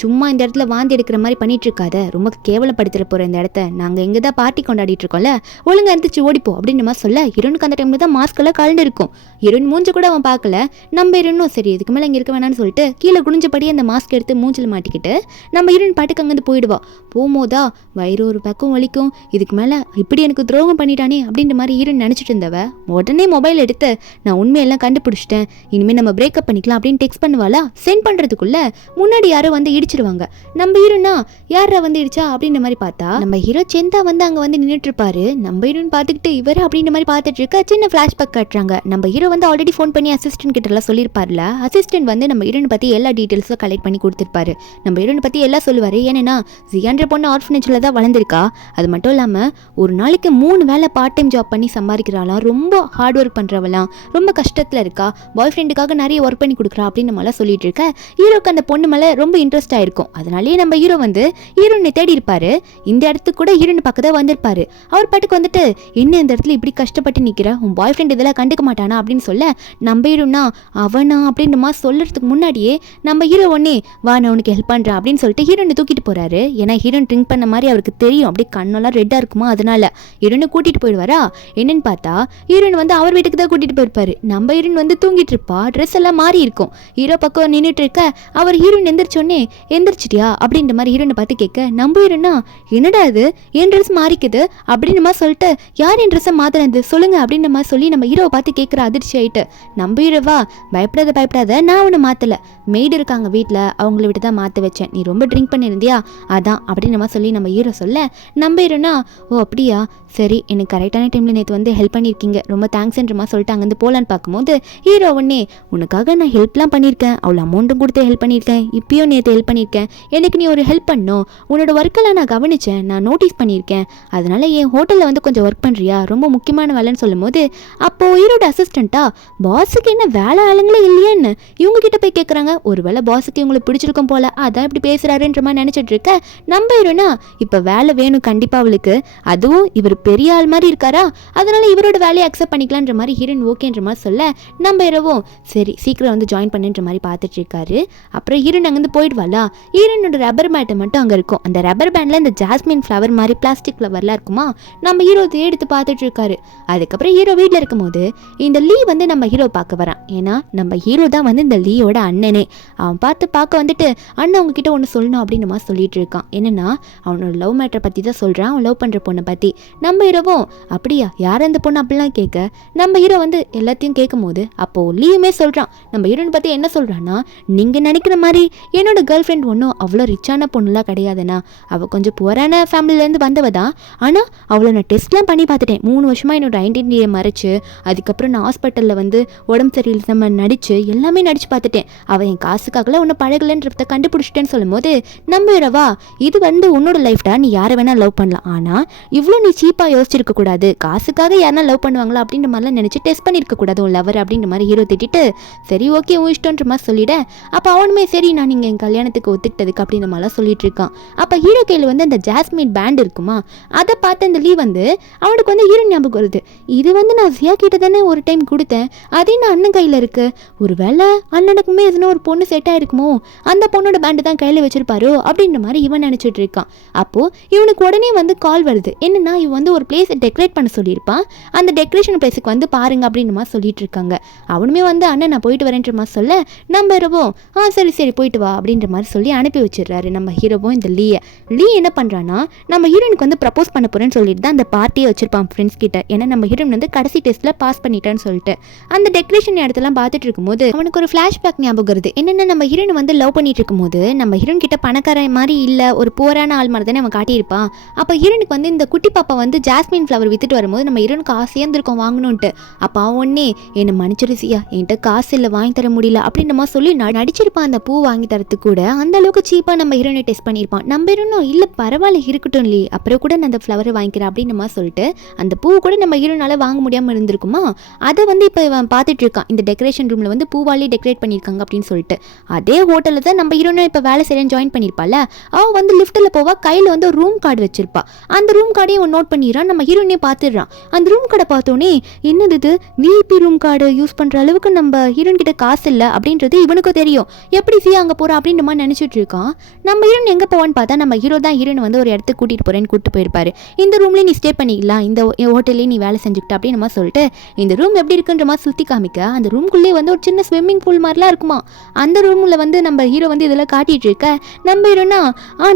சும்மா இந்த இடத்துல வாந்தி எடுக்கிற மாதிரி பண்ணிட்டு இருக்காத, ரொம்ப கேவலப்படுத்துற போகிற இந்த இடத்த, நாங்கள் எங்கே தான் பார்ட்டி கொண்டாடிட்டு இருக்கோம்ல, ஒழுங்காக இருந்துச்சு ஓடிப்போ அப்படின்னு மாதிரி சொல்ல ஹீரோனுக்கு அந்த டைமில் தான் மாஸ்கெல்லாம் கலந்து இருக்கும். ஹீரோன் மூஞ்ச கூட அவன் பார்க்கல. நம்ம ஹீரோனும் சரி இதுக்கு மேலே இங்கே இருக்க வேணான்னு சொல்லிட்டு கீழே குனிஞ்சபடியே அந்த மாஸ்க் எடுத்து மூஞ்சில் மாட்டிக்கிட்டு நம்ம ஹீரோன் பாட்டுக்கு அங்கேருந்து போயிடுவா. போகும்போதா வயிறு ஒரு பக்கம் வலிக்கும், இதுக்கு மேலே இப்படி எனக்கு துரோகம் பண்ணிட்டானே அப்படின்ற மாதிரி ஹீரோன் நினச்சிட்டு இருந்தவ உடனே மொபைல் எடுத்து, நான் உண்மையெல்லாம் கண்டுபிடிச்சிட்டேன், இனிமேல் நம்ம பிரேக்கப் பண்ணிக்கலாம் அப்படின்னு டெக்ஸ்ட் பண்ணுவாளா. சென்ட் பண்ணுறதுக்குள்ள முன்னாடி யாரோ வந்து இடிச்சிருவாங்க. நம்ம ஹீரோனா யாரா வந்து இடிச்சா அப்படின்ற மாதிரி பார்த்தா நம்ம ஹீரோ செந்தா வந்து அங்கே வந்து நின்றுட்டு இருப்பாரு. நம்ம ஹீரோன்னு பார்த்துக்கிட்டு இவர் அப்படின்ற மாதிரி பார்த்துட்டு இருக்க சின்ன ஃப்ளாஷ்பேக் காட்டுறாங்க. நம்ம ஹீரோ வந்து ஆல்ரெடி ஃபோன் பண்ணி அசிஸ்டன்ட் கிட்ட எல்லாம் சொல்லியிருப்பார்ல. அசிஸ்டன்ட் வந்து நம்ம ஹீரோனை பற்றி எல்லா டீட்டெயில்ஸும் கலெக்ட் பண்ணி கொடுத்துருப்பாரு. நம்ம ஹீரோனை பற்றி எல்லாம் சொல்லுவார். ஏன்னா ஜியான்ற பொண்ணு ஆர்ஃபனேஜில் தான் வளர்ந்துருக்கா. அது மட்டும் இல்லாமல் ஒரு நாளைக்கு 3 வேலை பார்ட் டைம் ஜாப் பண்ணி சம்பாதிக்கிறாளாம், ரொம்ப ஹார்ட் ஒர்க் பண்ணுறவளாம், ரொம்ப கஷ்டத்தில் இருக்கா, பாய் ஃப்ரெண்டுக்காக நிறைய ஒர்க் பண்ணி கொடுக்குறா அப்படின்னு நம்மளாம் சொல்லிட்டு இருக்க. ஹீரோக்கு அந்த பொண்ணு மேலே ரொம்ப இன்ட்ரெஸ்ட் ஆயிருக்கும். அதனாலேயே நம்ம ஹீரோ வந்து ஹீரோனை தேடி இருப்பாரு. இந்த இடத்துக்கு கூட ஹீரோனை பக்கத்தில் வந்திருப்பாரு. அவர் பாட்டுக்கு வந்துட்டு, என்ன இந்த இடத்துல இப்படி கஷ்டப்பட்டு நிற்கிற, உன் பாய் ஃப்ரெண்ட் இதெல்லாம் கண்டுக்க மாட்டானா அப்படின்னு சொல்ல, நம்ம ஹீரோனா அவனா அப்படின்ற மாதிரி சொல்கிறதுக்கு முன்னாடியே நம்ம ஹீரோ ஒன்னே, வா நான் உனக்கு ஹெல்ப் பண்ணுறேன் அப்படின்னு சொல்லிட்டு ஹீரோனை தூக்கிட்டு போறாரு. ஏன்னா ஹீரோன் ட்ரிங்க் பண்ண மாதிரி அவருக்கு தெரியும், அப்படியே கண்ணெல்லாம் ரெட்டாக இருக்குமா, அதனால ஹீரோனை கூட்டிட்டு போயிடுவாரா. என்னன்னு பார்த்தா ஹீரோன் வந்து அவர் வீட்டுக்கு தான் கூட்டிட்டு போயிருப்பாரு. நம்ம ஹீரோன் வந்து தூங்கிட்டு இருப்பா, ட்ரெஸ் எல்லாம் மாறி இருக்கும். ஹீரோ பக்கம் நின்றுட்டு இருக்க அவர் ஹீரோன் எந்திரிச்சோன்னே, எந்திரிச்சிட்டியா அப்படின்ற மாதிரி ஹீரோனை பார்த்து கேட்க, நம்ம ஹீரோனா என்னடா இது என் ட்ரெஸ் மாறிக்குது அப்படின்ற மாதிரி சொல்லிட்டு, யார் என் ட்ரெஸ்ஸை மாத்தினது சொல்லுங்க அப்படின்ற மாதிரி சொல்லி நம்ம ஹீரோவை பார்த்து கேட்குற அதிர்ச்சி ஆயிட்டு, நம்ம ஹீரோவா பயப்படாத நான் ஒன்று மாற்றலை, மெய்டு இருக்காங்க வீட்டில், அவங்கள விட்டு தான் மாற்ற வச்சேன், நீ ரொம்ப ட்ரிங்க் பண்ணியிருந்தியா அதான் அப்படின்ற மாதிரி சொல்லி நம்ம ஹீரோ சொல்ல, நம்ம ஹீரோனா ஓ அப்படியா சரி எனக்கு கரெக்டான டைமில் நேற்று வந்து ஹெல்ப் பண்ணியிருக்கீங்க, ரொம்ப தேங்க்ஸ்ன்ற மாதிரி சொல்லிட்டு அங்கேருந்து போகலான்னு பார்க்கும்போது ஹீரோ உடனே, உனக்காக நான் ஹெல்ப்லாம் பண்ணியிருக்கேன், அவ்வளோ அமௌண்ட்டும் கொடுத்து ஹெல்ப் பண்ணியிருக்கேன், இப்பயும் நேற்று ஹெல்ப் பண்ணியிருக்கேன், எனக்கு நீ ஒரு ஹெல்ப் பண்ணணும், உன்னோட ஒர்க்கெல்லாம் நான் கவனித்தேன், நான் நோட்டீஸ் பண்ணியிருக்கேன், அதனால் என் ஹோட்டலில் வந்து கொஞ்சம் ஒர்க் பண்ணுறியா, ரொம்ப முக்கியமான வேலைன்னு சொல்லும் போது, அப்போது ஹீரோட அசிஸ்டண்ட்டா பாஸுக்கு என்ன வேலை ஆளுங்களே இல்லையான்னு இவங்க கிட்ட போய் கேட்குறாங்க. ஒருவேளை பாஸுக்கு இவங்களுக்கு பிடிச்சிருக்கும் போல, அதான் இப்படி பேசுறாருன்ற மாதிரி நினைச்சிட்டு இருக்க நம்ம ஹீரோனா இப்ப வேலை வேணும் கண்டிப்பா அவளுக்கு, அதுவும் இவர் பெரிய ஆள் மாதிரி இருக்காரா, அதனால இவரோட வேலையை அக்செப்ட் பண்ணிக்கலான்ற மாதிரி ஹீரோயின் ஓகேன்ற மாதிரி சொல்ல நம்ம ஹீரோவும் சரி சீக்கிரம் வந்து ஜாயின் பண்ணுன்ற மாதிரி பார்த்துட்டு இருக்காரு. அப்புறம் ஹீரோயின் அங்கேருந்து போயிடுவாளா, ஹீரோனோட ரப்பர் பேட்டை மட்டும் அங்கே இருக்கும். அந்த ரப்பர் பேண்டில் இந்த ஜாஸ்மின் ஃப்ளவர் மாதிரி பிளாஸ்டிக் ஃப்ளவர்லாம் இருக்குமா, நம்ம ஹீரோ எடுத்து பார்த்துட்டு இருக்காரு. அதுக்கப்புறம் ஹீரோ வீட்டில் இருக்கும்போது இந்த லீ வந்து நம்ம ஹீரோ பார்க்க வரான். ஏன்னா நம்ம ஹீரோ தான் வந்து இந்த லீயோட அண்ணனே. அவன் பார்க்க வந்துட்டு அண்ணன் உங்ககிட்ட ஒன்று சொல்லணும் அப்படின்னு நம்ம சொல்லிட்டு இருக்கான். என்னன்னா அவனோட லவ் மேட்டரை பற்றி தான் சொல்கிறான், அவன் லவ் பண்ணுற பொண்ணை பற்றி. நம்ம ஹீரோவும் அப்படியா யார் அந்த பொண்ணு அப்படிலாம் கேட்க நம்ம ஹீரோ வந்து எல்லாத்தையும் கேட்கும் போது அப்போது லீயுமே சொல்கிறான். நம்ம ஹீரோனை பற்றி என்ன சொல்கிறான்னா, நீங்கள் நினைக்கிற மாதிரி என்னோட கேர்ள் ஃப்ரெண்ட் ஒன்றும் அவ்வளோ ரிச்சான பொண்ணுலாம் கிடையாதுண்ணா, அவள் கொஞ்சம் புவரான ஃபேமிலியிலேருந்து வந்தவ தான். ஆனால் அவளை நான் டெஸ்ட்லாம் பண்ணி பார்த்துட்டேன். 3 வருஷமாக என்னோட ஐடென்டிட்டியை மறைச்சு, அதுக்கப்புறம் நான் ஹாஸ்பிட்டலில் வந்து உடம்பு சரியில்லாமல் நடித்து எல்லாமே நடிச்சு பார்த்துட்டேன். அவள் என் காசுக்காகலாம் ஒன்றும் பழகலைன்றத கண்டுபிடிச்சிட்டேன்னு சொல்லும் போது நம்ம ஹீரோவா இது வந்து உன்னோட லைஃப்டா, நீ யாரை வேணால் லவ் பண்ணலாம், ஆனால் இவ்வளோ நீ சீப்பாக யோசிச்சிருக்க கூடாது, காசுக்காக யாரா லவ் பண்ணுவாங்களா அப்படின்ற மாதிரிலாம் நினச்சி டெஸ்ட் பண்ணியிருக்க கூடாது உன் லவர் அப்படின்ற மாதிரி ஹீரோ திட்டிட்டு சரி ஓகே உன் இஷ்டன்ற மாதிரி சொல்லிட. அப்போ அவனுமே சரி நான் நீங்கள் என் கல்யாணத்துக்கு ஒத்துக்கிட்டதுக்கு அப்படின்ற மாதிரிலாம் சொல்லிட்டு இருக்கான். அப்போ ஹீரோ கையில் வந்து அந்த ஜாஸ்மின் பேண்ட் இருக்குமா, அதை பார்த்து அந்த லீ வந்து அவனுக்கு வந்து ஹீரோ ஞாபகம் வருது. இது வந்து நான் சியா கிட்ட தானே ஒரு டைம் கொடுத்தேன், அதே நான் அண்ணன் கையில் இருக்கு, ஒரு வேளை அண்ணனுக்குமே எதுனா ஒரு பொண்ணு செட் ஆயிருக்குமோ, அந்த பொண்ணோட பேண்டு தான் கையில் வச்சிருப்பாரோ அப்படின்ற மாதிரி இவன் நினச்சிட்டு இருக்கான். அப்போது இவனுக்கு உடனே வந்து கால் வருது. என்னன்னா இவன் வந்து ஒரு பிளேஸை டெக்கரேட் பண்ண சொல்லியிருப்பான், அந்த டெக்கரேஷன் பிளேஸுக்கு வந்து பாருங்க அப்படின்னு மாதிரி சொல்லிட்டு இருக்காங்க. அவனுமே வந்து அண்ணன் நான் போயிட்டு வரேன்ற மாதிரி சொல்ல நம்ம ஹீரோவும் சரி சரி போயிட்டு வா அப்படின்ற மாதிரி சொல்லி அனுப்பி வச்சிடுறாரு. நம்ம ஹீரோவும் இந்த லீ என்ன பண்ணுறான்னா நம்ம ஹீரோனுக்கு வந்து ப்ரப்போஸ் பண்ண போறேன்னு சொல்லிட்டு தான் அந்த பார்ட்டியை வச்சிருப்பான் ஃப்ரெண்ட்ஸ் கிட்ட. ஏன்னா நம்ம ஹீரோன் வந்து கடைசி டெஸ்ட்டில் பாஸ் பண்ணிட்டான்னு சொல்லிட்டு அந்த டெக்கரேஷன் இடத்தெல்லாம் பார்த்துட்டு இருக்கும்போது அவனுக்கு ஒரு ஃப்ளாஷ்பேக் ஞாபகம் வருது. என்னென்னா நம்ம ஹீரோன் வந்து லவ் பண்ணிட்டு இருக்கும்போது நம்ம ஹீரோன் கிட்ட பணக்கார மாதிரி இல்லை, ஒரு போரான ஆள் மாதிரி தானே அவன் காட்டியிருப்பான். அப்போ ஹீரோனுக்கு வந்து இந்த குட்டி பாப்பா வந்து ஜாஸ்மின் ஃப்ளவர் வித்துட்டு வரும்போது நம்ம ஹீரோனுக்கு ஆசையாக இருந்திருக்கோம் வாங்கணுன்ட்டு. அப்போ அவனே என்னை மன்னிச்சிருசியா, என்கிட்ட காசு இல்லை வாங்கி தர முடியல அப்படின்ற மாதிரி சொல்லி நடிச்சிருப்பான். அந்த பூ வாங்கி தரத்துக்கு கூட அந்த அளவுக்கு சீப்பாக நம்ம ஹீரோனை டெஸ்ட் பண்ணியிருப்பான். நம்ம ஹீரோனும் இல்லை பரவாயில்ல இருக்கட்டும் இல்லையே, அப்புறம் கூட நான் அந்த ஃப்ளவரை வாங்கிக்கிறேன் அப்படின்னு மாதிரி சொல்லிட்டு அந்த பூ கூட நம்ம ஹீரோனால வாங்க முடியாமல் இருந்திருக்குமா, அதை வந்து இப்போ இவன் பார்த்துட்டு இருக்கான். இந்த டெக்கரேஷன் ரூமில் வந்து பூவாலே டெக்கரேட் பண்ணியிருக்காங்க அப்படின்னு சொல்லிட்டு அதே ஹோட்டலில் தான் நம்ம ஹீரோனை இப்போ வேலை செய்யறேன்னு ஜாயின் பண்ணியிருப்பாள். அவள் வந்து லிஃப்ட்டில் போவா, கையில் வந்து ஒரு ரூம் கார்டு வச்சிருப்பா. அந்த ரூம் கார்டையும் அவன் நோட் பண்ணிடுறான். நம்ம ஹீரோனையே பார்த்துடுறான். அந்த ரூம் கார்டை பார்த்தோன்னே என்னது இது விஐபி ரூம் கார்டு யூஸ் பண்ணுற அளவுக்கு நம்ம ஹீரோன் கிட்ட காசு இல்லை அப்படின்றது இவனுக்கும் தெரியும். எப்படி சியா அங்கே போகிறா அப்படின்ற மாதிரி நினச்சிட்டு இருக்கான். நம்ம ஹீரோன் எங்கே போவான்னு பார்த்தா நம்ம ஹீரோ தான் ஹீரோனை வந்து ஒரு இடத்துக்கு கூட்டிகிட்டு போகிறேன்னு கூப்பிட்டு போயிருப்பாரு. இந்த ரூம்லேயே நீ ஸ்டே பண்ணிக்கலாம், இந்த ஹோட்டல்லேயே நீ வேலை செஞ்சுக்கிட்ட அப்படின்னு நம்ம சொல்லிட்டு இந்த ரூம் எப்படி இருக்குன்ற மாதிரி சுற்றி காமிக்க அந்த ரூம்குள்ளேயே வந்து ஒரு சின்ன ஸ்விம்மிங் பூல் மாதிரிலாம் இருக்குமா. அந்த ரூமில் வந்து நம்ம ஹீரோ வந்து இதெல்லாம் காட்டிகிட்டு இருக்க நம்ம ஹீரோனா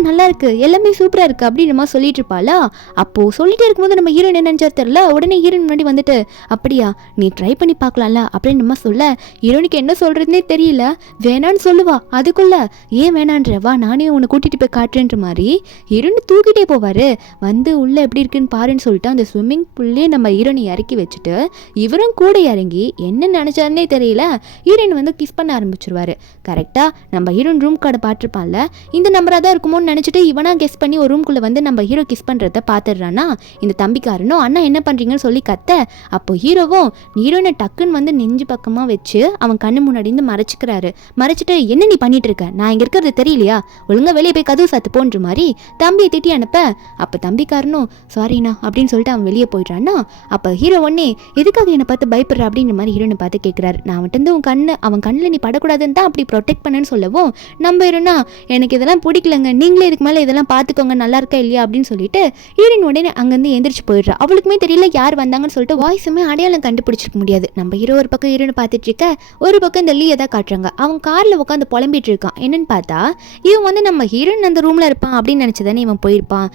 நல்லா இருக்கு எல்லாமே சூப்பராக இருக்குது அப்படின்னு மாதிரி சொல்லிட்டு இருப்பாளா. அப்போது சொல்லிட்டே இருக்கும்போது நம்ம ஹீரோன் என்ன நினச்சா தெரியல, உடனே ஹீரோன் முன்னாடி வந்துட்டு அப்படியா நீ ட்ரை பண்ணி பார்க்கலாம்ல அப்படின்னு நம்ம சொல்ல ஹீரோனுக்கு என்ன சொல்கிறதுனே தெரியல. வேணான்னு சொல்லுவா, அதுக்குள்ள ஏன் வேணான்ற வா நானே உன்னை கூட்டிகிட்டு போய் காட்டுறேன்ற மாதிரி ஹீரோனு தூக்கிட்டே போவார். வந்து உள்ளே எப்படி இருக்குன்னு பாருன்னு சொல்லிட்டு அந்த ஸ்விம்மிங் பூல்லே நம்ம ஹீரோனை இறக்கி வச்சுட்டு இவரும் கூட இறங்கி என்ன நினச்சாருன்னே தெரியல ஹீரோயின் வந்து கிஸ் பண்ண ஆரம்பிச்சிருவாரு. கரெக்டாக நம்ம ஹீரோன் ரூம் கார்டை பார்த்துருப்பான்ல, இந்த நம்பராக தான் இருக்குமோன்னு நினச்சிட்டு இவனாக கெஸ் பண்ணி ஒரு ரூம்குள்ளே வந்து நம்ம ஹீரோ கிஸ் பண்ணுறத பார்த்துடுறான்னா இந்த தம்பிக்காரனும் அண்ணா என்ன பண்ணுறீங்கன்னு சொல்லி கத்த. அப்போ ஹீரோவும் ஹீரோனை டக்குன்னு வந்து நெஞ்சு பக்கமாக வச்சு அவன் கண்ணு முன்னாடி இருந்து மறைச்சிட்டு என்ன நீ பண்ணிட்டு இருக்க, நான் இங்கே இருக்கிறது தெரியலையா, ஒழுங்காக வெளியே போய் கதவு சாத்து போன்ற மாதிரி தம்பியை திட்டி அனுப்ப. அப்போ தம்பிக்காரனும் சாரிண்ணா அப்படின்னு சொல்லிட்டு அவன் வெளியே போயிடுறான்னா அப்போ ஹீரோ ஒன்னே எதுக்காக என்னை பார்த்து பயப்படுற அப்படின்ற மாதிரி ஹீரோனை பார்த்து கேட்குறாரு. நான் வந்துட்டு அவன் கண்ணில் நீ படக்கூடாதுன்னு தான் அப்படி ப்ரொடெக்ட் பண்ணேன்னு சொல்லவும் நம்ம ஹீரோனா எனக்கு இதெல்லாம் பிடிக்கலங்க, நீங்களே இதுக்கு மேலே இதெல்லாம் பார்த்துக்கோங்க நல்லா இருக்கா இல்லையா அப்படின்னு சொல்லிட்டு ஹீரோயின் உடனே அங்கேருந்து எந்திரிச்சு போயிடுறா. அவளுக்குமே தெரியல யார் வந்தாங்கன்னு சொல்லிட்டு வாய்ஸுமே அடையாளம் கண்டுபிடிச்சிருக்க முடியாது. நம்ம ஹீரோ ஒரு பக்கம் ஹீரோனை பார்த்துட்டு இருக்க, ஒரு பக்கம் இந்த லீயை தான் காட்டுறாங்க. அவன் காரில் உட்காந்து புலம்பிட்டு இருக்கான். என்னன்னு பார்த்தா இவன் வந்து நம்ம ஹீரோயின் அந்த ரூமில் இருப்பான் அப்படின்னு நினச்சதானே இவன் போயிருப்பான்.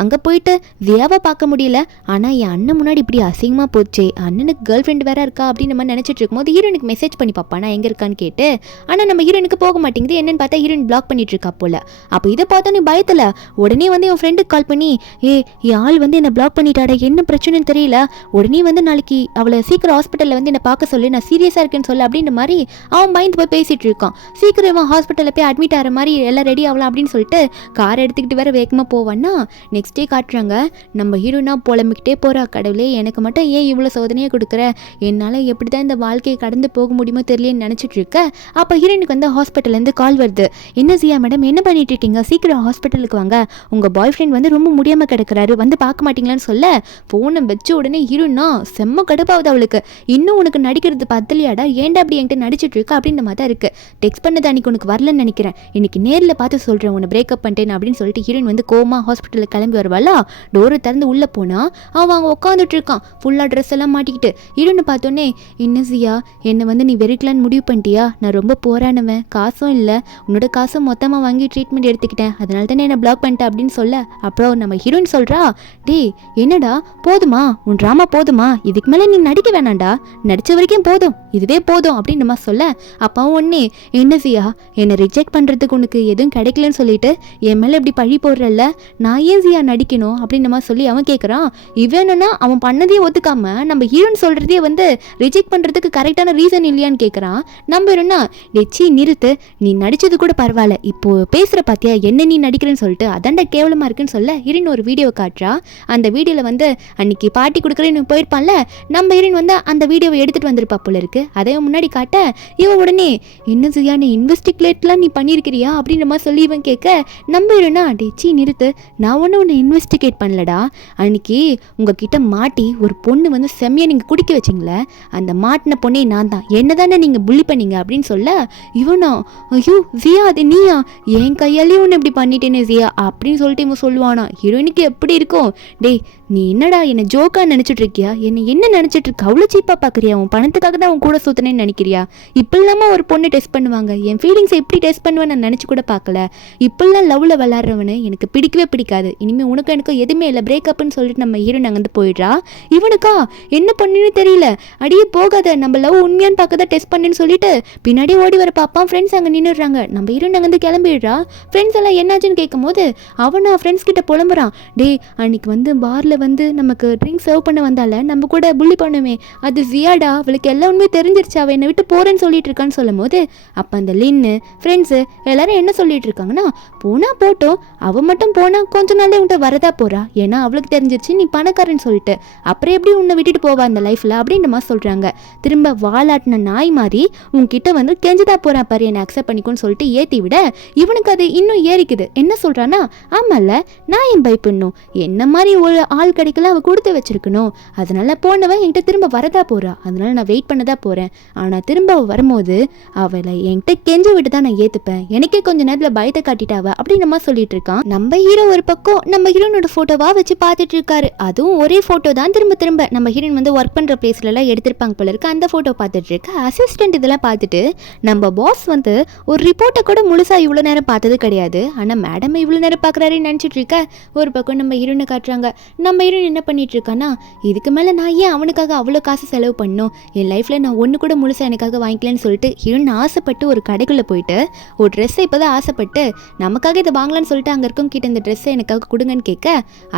அங்கே போயிட்டு தியாவை பார்க்க முடியல, ஆனால் என் அண்ணன் முன்னாடி இப்படி அசிங்கமாக போச்சே, அண்ணனுக்கு கேர்ள் ஃப்ரெண்ட் வேற இருக்கா அப்படின்னு நம்ம நினச்சிட்டு இருக்கும்போது ஹீரோனுக்கு மெசேஜ் பண்ணி பார்ப்பா நான் எங்கே இருக்கான்னு கேட்டு. ஆனால் நம்ம ஹீரோனுக்கு போக மாட்டேங்குது. என்னன்னு பார்த்தா ஹீரோயின் பிளாக் பண்ணிட்டு இருக்கா போல. அப்போ இதை பார்த்தோன்னே பயத்தில் உடனே வந்து என் ஃப்ரெண்டுக்கு கால் பண்ணி என் ஆள் வந்து என்னை பிளாக் பண்ணிட்டாடா, என்ன பிரச்சனைன்னு தெரியல, உடனே வந்து நாளைக்கு அவளை சீக்கிரம் ஹாஸ்பிட்டலில் வந்து என்னை பார்க்க சொல்லி நான் சீரியஸாக இருக்கேன்னு சொல்ல அப்படின்ற மாதிரி அவன் பயந்து போய் பேசிகிட்டு இருக்கான். சீக்கிரம் அவன் ஹாஸ்பிட்டலில் போய் அட்மிட் ஆகிற மாதிரி எல்லாம் ரெடி ஆகலாம் அப்படின்னு சொல்லிட்டு கார் எடுத்துக்கிட்டு வேற வேகமாக போவான்னா நெக்ஸ்ட் டே காட்டுறாங்க, நம்ம ஹீரோனா புலம்பிக்கிட்டே போகிறா, கடவுளே எனக்கு மட்டும் ஏன் இவ்வளோ சோதனையை கொடுக்குற, என்னால் எப்படி தான் இந்த வாழ்க்கையை கடந்து போக முடியுமோ தெரியலன்னு நினச்சிட்டு இருக்க. அப்போ ஹீரோனுக்கு வந்து ஹாஸ்பிட்டல்லேருந்து கால் வருது. என்ன ஜியா மேடம், என்ன பண்ணிட்டு இருக்கீங்க, சீக்கிரம் ஹாஸ்பிட்டலுக்கு வாங்க, உங்கள் பாய் ஃப்ரெண்ட் வந்து ரொம்ப முடியாமல் கிடக்குறாரு, வந்து பார்க்க மாட்டீங்களான்னு சொல்ல ஃபோனை வச்ச உடனே ஹீரோனா செம்ம கடுப்பாகுது அவளுக்கு. இன்னும் உனக்கு நடிக்கிறது பத்தலையாடா, ஏன்டா அப்படி என்கிட்ட நடிச்சிட்டு இருக்க அப்படின்ற மாதிரி தான் இருக்குது. டெக்ஸ்ட் பண்ணது அன்றைக்கி உனக்கு வரலன்னு நினைக்கிறேன், இன்னைக்கு நேரில் பார்த்து சொல்கிறேன் உன்னை பிரேக்கப் பண்ணிட்டேன் அப்படின்னு சொல்லிட்டு ஹீரோயின் வந்து கோமா ஹாஸ்பிட்டலுக்கு கிளம்பி வருவாளா. டோரை திறந்து உள்ளே போனால் அவன் அங்கே உட்காந்துட்டு இருக்கான், ஃபுல்லாக ட்ரெஸ் எல்லாம் மாட்டிக்கிட்டு. ஹீரோனை பார்த்தோன்னே, என்ன ஜியா என்னை வந்து நீ வெறிக்கலான்னு முடிவு பண்ணிட்டியா, நான் ரொம்ப போரானவன், காசும் இல்லை, உன்னோட காசும் மொத்தமாக வாங்கி ட்ரீட்மெண்ட் எடுத்துக்கிட்டேன், அதனால தானே என்னை பிளாக் பண்ணிட்டேன் அப்படின்னு சொல்ல, அப்புறம் நம்ம ஹீரோயின் சொல்கிறா, டே என்னடா போதுமா, உன் ட்ராமா போதுமா, இதுக்கு மேலே நீ நடிக்க வேணாண்டா, நடித்த வரைக்கும் போதும், இதுவே போதும் அப்படின்னு நம்ம சொல்ல, அப்போ ஒன்னே என்ன ஜியா என்னை ரிஜெக்ட் பண்ணுறதுக்கு உனக்கு எதுவும் கிடைக்கலன்னு சொல்லிட்டு என் மேலே இப்படி பழி போடுறல்ல, நான் ஏன் ஜியா நடிக்கணும் அப்படின்னு நம்ம சொல்லி அவன் கேட்குறான். இவனா அவன் பண்ணதே ஒத்துக்காம நம்ம ஹீரோன்னு சொல்கிறதே வந்து ரிஜெக்ட் பண்ணுறதுக்கு கரெக்டான ரீசன் இல்லையான்னு கேட்குறான். நம்ம என்னன்னா டெச்சி நிறுத்து, நீ நடித்தது கூட பரவாயில்ல, இப்போ பேசுகிற பார்த்தியா என்ன நீ நடிக்கிறேன்னு சொல்லிட்டு அதாண்டா கேவலமாக இருக்குன்னு சொல்ல ஹீரோயின் ஒரு வீடியோ காட்டுறா. அந்த வீடியோவில் வந்து அன்னைக்கு பார்ட்டி கொடுக்குறேன்னு போயிருப்பான்ல, நம்ம ஹீரோயின் வந்து அந்த வீடியோவை எடுத்துகிட்டு வந்திருப்பா போல இருக்கு. அதே முன்னாடி காட்ட இவன் உடனே என்ன ஜியா நீ இன்வெஸ்டிகேட்லாம் நீ பண்ணியிருக்கிறியா அப்படின்ற மாதிரி சொல்லி இவன் கேட்க, நம்ம ஹீரோனா டெச்சி நிறுத்து, நான் ஒன்று இன்வெஸ்டிகேட் பண்ணலடா, அன்னைக்கு உங்ககிட்ட மாட்டி ஒரு பொண்ணு வந்து செம்மையை நீங்கள் குடிக்க வச்சிங்களே, அந்த மாட்டின பொண்ணே நான் தான், என்ன தானே நீங்கள் புள்ளி பண்ணீங்க அப்படின்னு சொல்ல இவனா ஐயோ ஜியா அது நீயா, என் கையாலேயும் ஒன்று இப்படி பண்ணிட்டேனே ஜியா அப்படின்னு சொல்லிட்டு இவன் சொல்லுவானா. ஹீரோயினுக்கு எப்படி இருக்கும், டேய் நீ என்னடா என்னை ஜோக்கா நினச்சிட்டு இருக்கியா, என்னை என்ன நினச்சிட்டு இருக்க, அவ்வளோ சீப்பாக பார்க்குறியா, உன் பணத்துக்காக தான் அவன் கூட சுத்தனேன்னு நினைக்கிறியா, இப்படிலாமா ஒரு பொண்ணு டெஸ்ட் பண்ணுவாங்க, என் ஃபீலிங்ஸை எப்படி டெஸ்ட் பண்ணுவேன் நான் நினச்சி கூட பார்க்கல, இப்படிலாம் லவ்வில் விளாட்றவனு எனக்கு பிடிக்கவே பிடிக்காது, இனிமேல் உனக்கு எனக்கு எதுவுமே இல்லை பிரேக்கப்னு சொல்லிட்டு நம்ம ஹீரோயின் அங்கேருந்து போயிடுறா. இவனுக்கா என்ன பண்ணுன்னு தெரியல, அடியே போகாத நம்ம லவ் உண்மையான்னு பார்க்க தான் டெஸ்ட் பண்ணுன்னு சொல்லிட்டு பின்னாடி ஓடி வர பாப்பான். ஃப்ரெண்ட்ஸ் அங்கே நின்றுடுறாங்க, நம்ம ஹீரோயின் அங்கேருந்து கிளம்பிடுறா. ஃப்ரெண்ட்ஸ் எல்லாம் என்னாச்சுன்னு கேட்கும் போது அவனா ஃப்ரெண்ட்ஸ் கிட்ட புலம்புறான், டே அன்னைக்கு வந்து பாரில் வந்து நமக்கு ட்ரிங்க் சர்வ் பண்ண வந்தால நம்ம கூட புள்ளி பண்ணுமே அது ஜியாடா, அவளுக்கு எல்லாம் உண்மையை தெரிஞ்சிருச்சு, அவள் என்னை விட்டு போறேன்னு சொல்லிட்டு இருக்கான்னு சொல்லும் போது அப்போ அந்த லின்னு ஃப்ரெண்ட்ஸு எல்லாரும் என்ன சொல்லிட்டு இருக்காங்கன்னா, போனா போட்டோம், அவள் மட்டும் போனா கொஞ்ச நாளே உன்ட்ட வரதா போறா, ஏன்னா அவளுக்கு தெரிஞ்சிருச்சு நீ பணக்காரன்னு சொல்லிட்டு, அப்புறம் எப்படி உன்னை விட்டுட்டு போவா அந்த லைஃப்ல அப்படின்ற மாதிரி சொல்றாங்க. திரும்ப வாலாட்டின நாய் மாதிரி உன்கிட்ட வந்து கெஞ்சுதா போறா பாரு, என்னை அக்செப்ட் பண்ணிக்கோன்னு சொல்லிட்டு ஏற்றி விட இவனுக்கு அது இன்னும் ஏறிக்குது. என்ன சொல்றான்னா, ஆமாம்ல நான் என் பயப்படணும், என்ன மாதிரி ஒரு ஆள் கிடைக்கல, அவள் கொடுத்து வச்சிருக்கணும், அதனால போனவன் என்கிட்ட திரும்ப வரதா போறா, அதனால நான் வெயிட் பண்ணதா போறேன், ஆனால் திரும்ப அவள் வரும்போது அவளை என்கிட்ட கெஞ்ச விட்டு தான் நான் ஏற்றுப்பேன், எனக்கே கொஞ்ச நேரத்தில் பயத்தை காட்டிட்டாவ அப்படின்னு நம்ம சொல்லிட்டு இருக்கான். நம்ம ஹீரோ ஒரு பக்கம் நம்ம ஹீரோனோட ஃபோட்டோவா வச்சு பார்த்துட்டு இருக்காரு. அதுவும் ஒரே ஃபோட்டோ தான் திரும்ப திரும்ப நம்ம ஹீரோயின் வந்து ஒர்க் பண்ணுற பிளேஸ்லலாம் எடுத்திருப்பாங்க போல இருக்கு. அந்த ஃபோட்டோ பார்த்துட்டு இருக்கு. அசிஸ்டன்ட் இதெல்லாம் பார்த்துட்டு நம்ம பாஸ் வந்து ஒரு ரிப்போர்ட்டை கூட முழுசாக இவ்வளோ நேரம் பார்த்தது கிடையாது, ஆனால் மேடம் இவ்வளோ நேரம் பார்க்குறாருன்னு நினச்சிட்டு இருக்க. ஒரு பக்கம் நம்ம ஹீரோனை காட்டுறாங்க. நம்ம ஹீரோயின் என்ன பண்ணிட்டு இருக்கான்னா, இதுக்கு மேலே நான் ஏன் அவனுக்காக அவ்வளோ காசு செலவு பண்ணணும், என் லைஃப்பில் நான் ஒன்று கூட முழுசாக எனக்காக வாங்கிக்கலன்னு சொல்லிட்டு ஹீரோயின் ஆசைப்பட்டு ஒரு கடைக்குள்ளே போயிட்டு ஒரு ட்ரெஸ்ஸை இப்போ தான் ஆசைப்பட்டு நமக்காக இதை வாங்கலான்னு சொல்லிட்டு அங்கே இருக்கும் கிட்ட இந்த ட்ரெஸ்ஸை எனக்காக கொடுங்கன்னு கேட்க,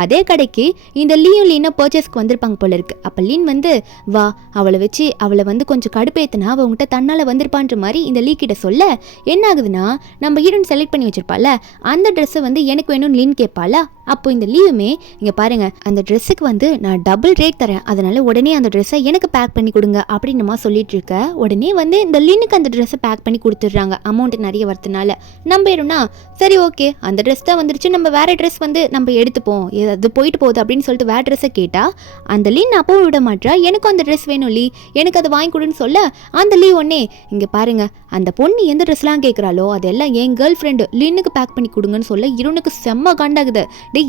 அதே கடைக்கு இந்த லீனும் பர்ச்சேஸ்க்கு வந்திருப்பாங்க போல இருக்கு. அப்போ லீன் வந்து வா அவளை வச்சு அவளை வந்து கொஞ்சம் கடுப்பேற்றினா அவள் உங்கள்கிட்ட தன்னால் வந்திருப்பான்ற மாதிரி இந்த லீ கிட்ட சொல்ல என்ன ஆகுதுன்னா, நம்ம ஹீரோயின் செலக்ட் பண்ணி வச்சிருப்பால அந்த ட்ரெஸ்ஸை வந்து எனக்கு வேணும்னு லீன் கேட்பாளா. அப்போ இந்த லீவுமே இங்கே பாருங்க அந்த ட்ரெஸ்ஸுக்கு வந்து நான் டபுள் ரேட் தரேன், அதனால உடனே அந்த ட்ரெஸ்ஸை எனக்கு பேக் பண்ணி கொடுங்க அப்படின்னு சொல்லிட்டு இருக்க. உடனே வந்து இந்த லீனுக்கு அந்த ட்ரெஸ்ஸை பேக் பண்ணி கொடுத்துட்றாங்க அமௌண்ட் நிறைய வரதுனால. நம்ம ஏறும்னா சரி ஓகே அந்த ட்ரெஸ் தான் வந்துருச்சு, நம்ம வேற ட்ரெஸ் வந்து நம்ம எடுத்துப்போம், அது போயிட்டு போகுது அப்படின்னு சொல்லிட்டு வேற ட்ரெஸ்ஸை கேட்டால் அந்த லீன் அப்பவும் விட மாட்டா, எனக்கும் அந்த ட்ரெஸ் வேணும் லீ, எனக்கு அதை வாங்கி கொடுன்னு சொல்ல அந்த லீ ஒன்னே இங்கே பாருங்க அந்த பொண்ணு எந்த ட்ரெஸ்லாம் கேட்குறாளோ அதெல்லாம் என் கேர்ள் ஃப்ரெண்டு லீனுக்கு பேக் பண்ணி கொடுங்கன்னு சொல்ல இருனுக்கு செம்ம காண்டாகுது.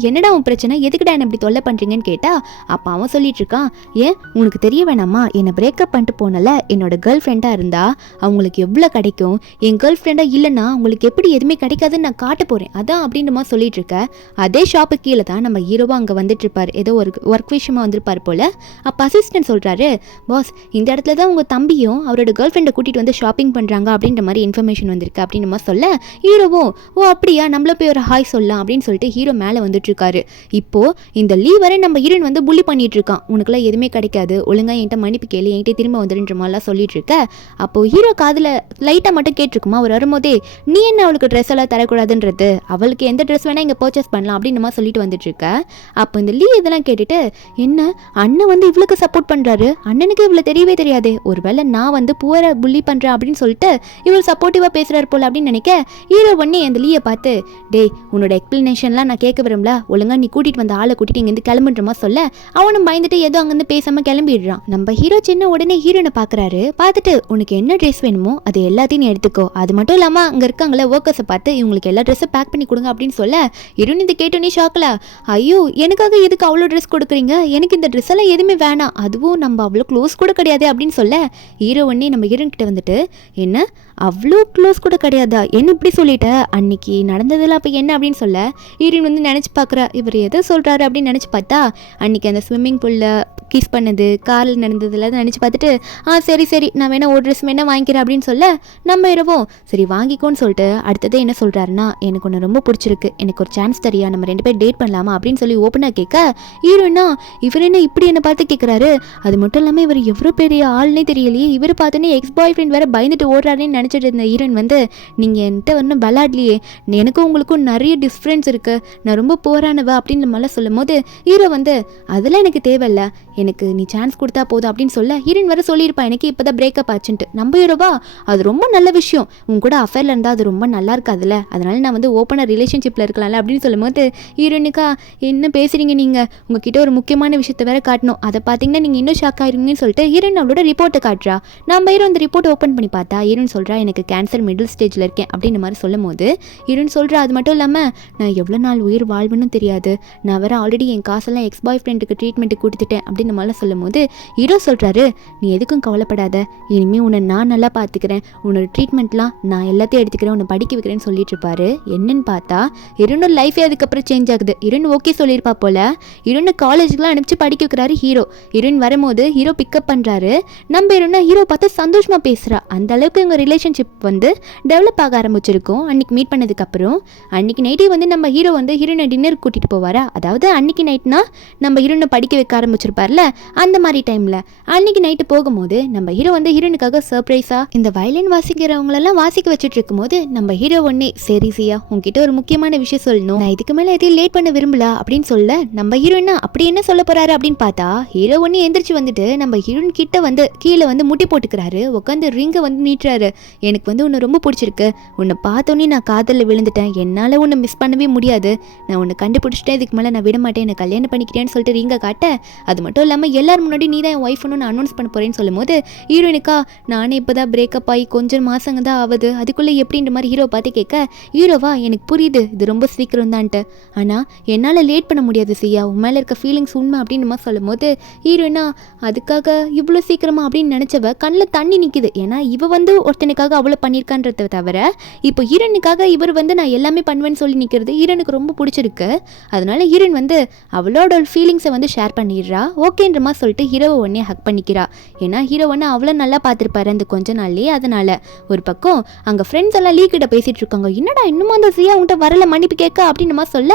என்னடா உன் பிரச்சனை, எதுக்குடா என்ன இப்படி தொல்லை பண்ணுறீங்கன்னு கேட்டா அப்போ அவன் சொல்லிட்டு இருக்கான், ஏன் உனக்கு தெரிய வேணாமா, என்னை பிரேக்கப் பண்ணிட்டு போனல என்னோட கேர்ள் ஃப்ரெண்டாக இருந்தா அவங்களுக்கு எவ்வளோ கிடைக்கும், என் கேர்ள் ஃப்ரெண்டாக இல்லைன்னா உங்களுக்கு எப்படி எதுவுமே கிடைக்காதுன்னு நான் காட்ட போகிறேன் அதான் அப்படின்ற மாதிரி சொல்லிட்டு இருக்க. அதே ஷாப்பு கீழே தான் நம்ம ஹீரோவா அங்கே வந்துட்டு இருப்பார், ஏதோ ஒரு ஒர்க் விஷயமா வந்திருப்பார் போல. அப்போ அசிஸ்டன்ட் சொல்கிறாரு, பாஸ் இந்த இடத்துல தான் உங்கள் தம்பியும் அவரோட கேர்ள் ஃப்ரெண்டை கூட்டிகிட்டு வந்து ஷாப்பிங் பண்ணுறாங்க அப்படின்ற மாதிரி இன்ஃபர்மேஷன் வந்திருக்கு அப்படின்ற மாதிரி சொல்ல ஹீரோவும் ஓ அப்படியா நம்மள போய் ஒரு ஹாய் சொல்லலாம் அப்படின்னு சொல்லிட்டு ஹீரோ மேலே வந்து வந்துட்டு இருக்காரு. இப்போ இந்த லீ வரை நம்ம ஹீரோயின் வந்து புள்ளி பண்ணிட்டு இருக்கான். உனக்குலாம் எதுவுமே கிடைக்காது, ஒழுங்கா என்கிட்ட மன்னிப்பு கேளு, என்கிட்ட திரும்ப வந்துடுன்ற மாதிரிலாம் சொல்லிட்டு இருக்க. அப்போ ஹீரோ காதில் லைட்டாக மட்டும் கேட்டிருக்குமா அவர் வரும்போதே, நீ என்ன அவளுக்கு ட்ரெஸ் எல்லாம் தரக்கூடாதுன்றது, அவளுக்கு எந்த ட்ரெஸ் வேணா இங்கே பர்ச்சேஸ் பண்ணலாம் அப்படின்னு மாதிரி சொல்லிட்டு வந்துட்டு இருக்க. அப்போ இந்த லீ இதெல்லாம் கேட்டுட்டு, என்ன அண்ணன் வந்து இவளுக்கு சப்போர்ட் பண்றாரு, அண்ணனுக்கு இவ்வளவு தெரியவே தெரியாதே, ஒருவேளை நான் வந்து புவரை புள்ளி பண்றேன் அப்படின்னு சொல்லிட்டு இவர் சப்போர்ட்டிவா பேசுறாரு போல அப்படின்னு நினைக்க, ஹீரோ பண்ணி அந்த லீயை பார்த்து, டேய் உன்னோட எக்ஸ்பிளனேஷன்லாம் நான் கேட்க விரும்பல, ஒழுங்கா நீ கூட்டிட்டு வந்த ஆளை கூட்டிட்டு இங்கேருந்து கிளம்புன்றமா சொல்ல, அவனும் பயந்துட்டு ஏதோ அங்கேருந்து பேசாம கிளம்பிடுறான். நம்ம ஹீரோ சின்ன உடனே ஹீரோனை பாக்குறாரு. பார்த்துட்டு உனக்கு என்ன ட்ரெஸ் வேணுமோ அது எல்லாத்தையும் நீ எடுத்துக்கோ, அது மட்டும் இல்லாம அங்க இருக்காங்களே ஒர்க்கர்ஸை பார்த்து இவங்களுக்கு எல்லா ட்ரெஸ்ஸும் பேக் பண்ணி கொடுங்க அப்படின்னு சொல்ல, ஹீரோன் இதை கேட்டோன்னே ஷாக்ல, ஐயோ எனக்காக எதுக்கு அவ்வளோ ட்ரெஸ் கொடுக்குறீங்க, எனக்கு இந்த ட்ரெஸ் எல்லாம் எதுவுமே வேணாம், அதுவும் நம்ம அவ்வளோ க்ளோஸ் கூட கிடையாது அப்படின்னு சொல்ல, ஹீரோ உடனே நம்ம ஹீரோன் கிட்ட வந்துட்டு, என்ன அவ்வளோ க்ளோஸ் கூட கிடையாதா, என்ன இப்படி சொல்லிட்ட, அன்னைக்கு நடந்ததில் அப்போ என்ன அப்படின்னு சொல்ல, ஹீரோயின் வந்து நினச்சி பார்க்குறா இவர் எதை சொல்கிறாரு அப்படின்னு நினச்சி பார்த்தா, அன்னைக்கு அந்த ஸ்விம்மிங் பூலில் கிஸ் பண்ணது, காரில் நடந்ததில் நினச்சி பார்த்துட்டு, சரி சரி நான் வேணா ஒரு ட்ரெஸ் வேணா வாங்கிக்கிறேன் அப்படின்னு சொல்ல, நம்ம இரவும் சரி வாங்கிக்கோன்னு சொல்லிட்டு அடுத்தது என்ன சொல்கிறாருன்னா, எனக்கு ஒன்று ரொம்ப பிடிச்சிருக்கு, எனக்கு ஒரு சான்ஸ் தரியா, நம்ம 2 பேர் டேட் பண்ணலாமா அப்படின்னு சொல்லி ஓப்பனாக கேட்க, ஹீரோயினா இவர் என்ன இப்படி என்னை பார்த்து கேட்குறாரு, அது மட்டும் இல்லாமல் இவர் எவ்வளோ பெரிய ஆள்னே தெரியலையே, இவர் பார்த்தோன்னே எக்ஸ் பாய் ஃப்ரெண்ட் வேறு பயந்துட்டு ஓடுறாருன்னு நினச்சிட்டு இருந்த ஹீரோயின் வந்து, நீங்கள் என்கிட்ட ஒன்றும் விளாட்லையே, எனக்கும் உங்களுக்கும் நிறைய டிஃப்ரென்ஸ் இருக்குது, நான் ரொம்ப போரானவா அப்படின்னு நம்மளாம் சொல்லும் போது, ஹீரோ வந்து அதெல்லாம் எனக்கு தேவையில்ல, எனக்கு நீ சான்ஸ் கொடுத்தா போதும் அப்படின்னு சொல்ல, ஹீரோயின் வர சொல்லியிருப்பா எனக்கு இப்போ தான் பிரேக்கப் ஆச்சுன்ட்டு. நம்ம ஹீரோவா அது ரொம்ப நல்ல விஷயம், உன் கூட அஃபேரில் இருந்தால் அது ரொம்ப நல்லா இருக்காதுல்ல, அதனால நான் வந்து ஓப்பனாக ரிலேஷன்ஷிப்பில் இருக்கலாம்ல அப்படின்னு சொல்லும் போது, ஹீரோயினுக்கா என்ன பேசுகிறீங்க நீங்கள், உங்ககிட்ட ஒரு முக்கியமான விஷயத்தை வேற காட்டணும், அதை பார்த்தீங்கன்னா நீங்கள் இன்னும் ஷாக் ஆயிருங்கன்னு சொல்லிட்டு ஹீரோயின் அவளோட ரிப்போர்ட்டை காட்டுறா. நம்ம ஹீரோ அந்த ரிப்போர்ட் ஓப்பன் பண்ணி பார்த்தா, ஹீரோயின் சொல்கிறா எனக்கு கேன்சர் மிடில் ஸ்டேஜில் இருக்கேன் அப்படின்ற மாதிரி சொல்லும் போது, ஹீரோயின் சொல்கிறா அது மட்டும் இல்லாமல் நான் எவ்வளோ நாள் உயிர் வாழ்வுன்னு தெரியாது, நான் வேற ஆல்ரெடி என் காசெல்லாம் எக்ஸ் பாய் ஃப்ரெண்டுக்கு ட்ரீட்மெண்ட்டுக்கு கொடுத்துட்டேன் அப்படின்னு மாதிரி சொல்லும் போது, ஹீரோ சொல்கிறாரு நீ எதுக்கும் கவலைப்படாத, இனிமேல் உன்னை நான் நல்லா பார்த்துக்கிறேன், உன்னோட ட்ரீட்மெண்ட்லாம் நான் எல்லாத்தையும் எடுத்துக்கிறேன், உன்னை படிக்க வைக்கிறேன்னு சொல்லிட்டு இருப்பாரு. என்னன்னு பார்த்தா ஹீரோனோட லைஃபே அதுக்கப்புறம் சேஞ்ச் ஆகுது. ஹீரோயின் ஓகே சொல்லியிருப்பா போல, ஹீரோனை காலேஜுக்குலாம் அனுப்பிச்சு படிக்க வைக்கிறாரு ஹீரோ. ஹீரோயின் வரும்போது ஹீரோ பிக்கப் பண்ணுறாரு. நம்ம ஹீரோனா ஹீரோ பார்த்து சந்தோஷமாக பேசுகிறா. அந்த அளவுக்கு எங்கள் ரிலேஷன்ஷிப் வந்து டெவலப் ஆக ஆரம்பிச்சிருக்கும். அன்றைக்கி மீட் பண்ணதுக்கப்புறம் அன்றைக்கி நைட்டே வந்து நம்ம ஹீரோ வந்து ஹீரோனை டின்னர் கூட்டிகிட்டு போவாரா, அதாவது அன்றைக்கி நைட்னா நம்ம ஹீரோனை படிக்க வைக்க ஆரம்பிச்சிருப்பார்ல, அந்த மாதிரி டைமில் அன்றைக்கி நைட்டு போகும்போது நம்ம ஹீரோ வந்து ஹீரோனுக்காக சர்ப்ரைஸாக இந்த வயலின் வாசிக்கிறவங்களெல்லாம் வாசிக்க வச்சுட்டு இருக்கும்போது, நம்ம ஹீரோ ஒன்னே சரி சியா உங்ககிட்ட ஒரு முக்கியமான விஷயம் சொல்லணும், நான் இதுக்கு மேலே எதையும் லேட் பண்ண விரும்பல அப்படின்னு சொல்ல, நம்ம ஹீரோயினா அப்படி என்ன சொல்ல போறாரு அப்படின்னு பார்த்தா, ஹீரோ ஒன்னு எந்திரிச்சு வந்துட்டு நம்ம ஹீரோயின் கிட்ட வந்து கீழே வந்து முட்டி போட்டுக்கிறாரு, உட்காந்து ரிங்கை வந்து நீட்டுறாரு. எனக்கு வந்து உன்னை ரொம்ப பிடிச்சிருக்கு, உன்னை பார்த்தோன்னே நான் காதலில் விழுந்துட்டேன், என்னால் உன்னை மிஸ் பண்ணவே முடியாது, நான் உன்னை கண்டுபிடிச்சிட்டேன், இதுக்கு மேலே நான் விட மாட்டேன், என்னை கல்யாணம் பண்ணிக்கிறேன்னு சொல்லிட்டு ரிங்கை காட்ட, அது மட்டும் இல்லாமல் எல்லாரும் முன்னாடி நீ தான் என் ஒய்ஃப்னு நான் அனௌன்ஸ் பண்ண போறேன்னு சொல்லும் போது, ஹீரோயினுக்கா நானே இப்போ தான் பிரேக்கப் ஆகி கொஞ்சம் மாசங்க தான் ஆகுது, அதுக்குள்ளே எப்படின்ற மாதிரி ஹீரோ பார்த்து கேட்க, ஹீரோவா எனக்கு புரியுது இது ரொம்ப சீக்கிரம் தான்ட்டு, ஆனால் என்னால் லேட் பண்ண முடியாது சியா, உன் மேலே இருக்க ஃபீலிங்ஸ் உண்மை அப்படின்னு மாதிரி சொல்லும் போது, ஹீரோயினா அதுக்காக இவ்வளோ சீக்கிரமா அப்படின்னு நினச்சவ கண்ணில் தண்ணி நிற்குது. ஏன்னா இவ வந்து ஒருத்தனுக்காக அவ்வளோ பண்ணியிருக்கான்றத தவிர இப்போ ஹீரோனுக்காக இவர் வந்து நான் எல்லாமே பண்ணுவேன்னு சொல்லி நிற்கிறது ஹீரோனுக்கு ரொம்ப பிடிச்சிருக்கு. அதனால ஹீரோயின் வந்து அவளோட ஃபீலிங்ஸை வந்து ஷேர் பண்ணிடுறா. ஓகேன்ற மாதிரி சொல்லிட்டு ஹீரோவை உடனே ஹக் பண்ணிக்கிறா. ஏன்னா ஹீரோ ஒன்று அவ்வளோ நல்லா பார்த்துருப்பாரு அந்த கொஞ்ச நாள்லேயே. அதனால ஒரு பக்கம் அங்கே ஃப்ரெண்ட்ஸ் எல்லாம் லீ கிட்ட பேசிட்டு இருக்காங்க, என்னடா இன்னும் அந்த சியா உன்கிட்ட வரல மன்னிப்பு கேட்க அப்படின்னு மாதிரி சொல்ல,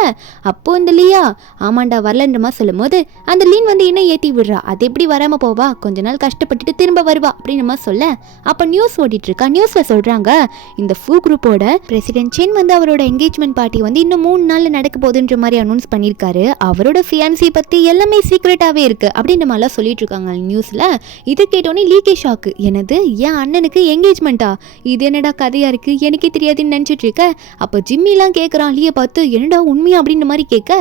அப்போ இந்த லீயா ஆமாண்டா வரலன்ற மாதிரி சொல்லும் போது அந்த லீன் வந்து இன்னும் ஏற்றி விடுறா. அது எப்படி வராமல் போவா, கொஞ்ச நாள் கஷ்டப்பட்டுட்டு திரும்ப வருவா அப்படின்னு மாதிரி சொல்ல, அப்போ நியூஸ் ஓடிட்டு இருக்கா. நியூஸில் சொல்கிறாங்க இந்த ஃபூ குரூப்போட பிரசிடென்ட் சென் வந்து அவரோட என்கேஜ்மெண்ட் பார்ட்டி வந்து இன்னும் 3 நாளில் நடக்க போகுதுன்ற மாதிரி அனௌன்ஸ் பண்ணியிருக்காரு. அவரோட ஃபியான்சி பற்றி எல்லாமே சீக்ரெட்டாகவே இருக்குது அப்படின்ற மாதிரிலாம் சொல்லிட்டு இருக்காங்க நியூஸில். இது கேட்டோன்னே லீக்கே ஷாக்கு, எனது என் அண்ணனுக்கு என்கேஜ்மெண்ட்டா, இது என்னடா கதையாக இருக்குது எனக்கே தெரியாதுன்னு நினச்சிட்டு இருக்க. அப்போ ஜிம்மிலாம் கேட்குறான் லீயை பார்த்து, என்னடா உண்மையா அப்படின்ற மாதிரி கேட்க,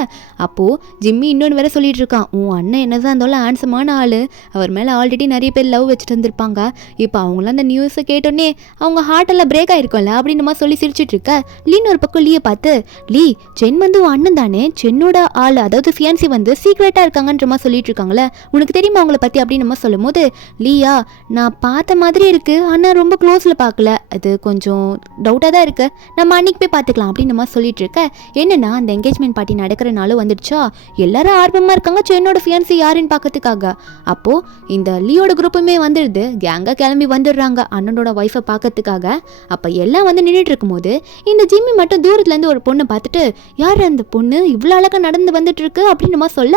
அப்போது ஜிம்மி இன்னொன்று வேற சொல்லிட்டு இருக்கான், உன் அண்ணன் என்னதான் இருந்தாலும் ஹேண்ட்ஸமான ஆள், அவர் மேலே ஆல்ரெடி நிறைய பேர் லவ் வச்சுட்டு வந்திருப்பாங்க, இப்போ அவங்களாம் அந்த நியூஸை கேட்டோன்னே அவங்க ஹார்ட்டெல்லாம் பிரேக் ஆகிருக்கும்ல அப்படின்னு மாதிரி சொல்லி சிரிச்சிட்டு இருக்க. லீன்னு ஒரு பக்கம் லீயை பார்த்து, லீ சென் வந்து உன் அண்ணன் தானே, சென்னோட ஆள் அதாவது ஃபியான்சி வந்து சீக்ரெட்டாக இருக்காங்கன்ற மாதிரி சொல்லிட்டு இருக்காங்களா. இருக்காங்களே, உனக்கு தெரியுமா அவங்கள பற்றி அப்படின்னு நம்ம சொல்லும் போது, லீயா நான் பார்த்த மாதிரி இருக்குது, ஆனால் ரொம்ப க்ளோஸில் பார்க்கல, அது கொஞ்சம் டவுட்டாக தான் இருக்குது, நம்ம அன்றைக்கி போய் பார்த்துக்கலாம் அப்படின்னு நம்ம சொல்லிட்டு இருக்க. என்னென்னா அந்த என்கேஜ்மெண்ட் பார்ட்டி நடக்கிற நாளும் வந்துடுச்சா, எல்லாரும் ஆர்வமாக இருக்காங்க சென்னோட ஃபியான்சி யாருன்னு பார்க்கறதுக்காக. அப்போது இந்த லீயோட குரூப்புமே வந்துடுது, கேங்காக கிளம்பி வந்துடுறாங்க அண்ணனோட ஒய்ஃபை பார்க்கறதுக்காக. அப்போ எல்லாம் வந்து நின்றுட்டு இருக்கும்போது இந்த ஜிம்மி மட்டும் தூரத்துலேருந்து ஒரு பொண்ணை பார்த்துட்டு, யார் அந்த பொண்ணு இவ்வளோ அழகாக நடந்து வந்துட்டு இருக்கு அப்படின்னு நம்ம சொல்ல,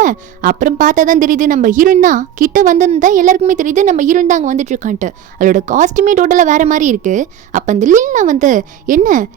அப்புறம் பார்த்தா தான் தெரியுது நம்ம ஹீரோயின் தான். கிட்ட வந்திருந்தா எல்லாருக்குமே தெரியுது நம்ம ஹீரோயின் தான் அங்கே வந்துட்டு இருக்கான்ட்டு. அதோட காஸ்ட்யூமே டோட்டலாக வேற மாதிரி இருக்கு. அப்போ அந்த லீனா வந்து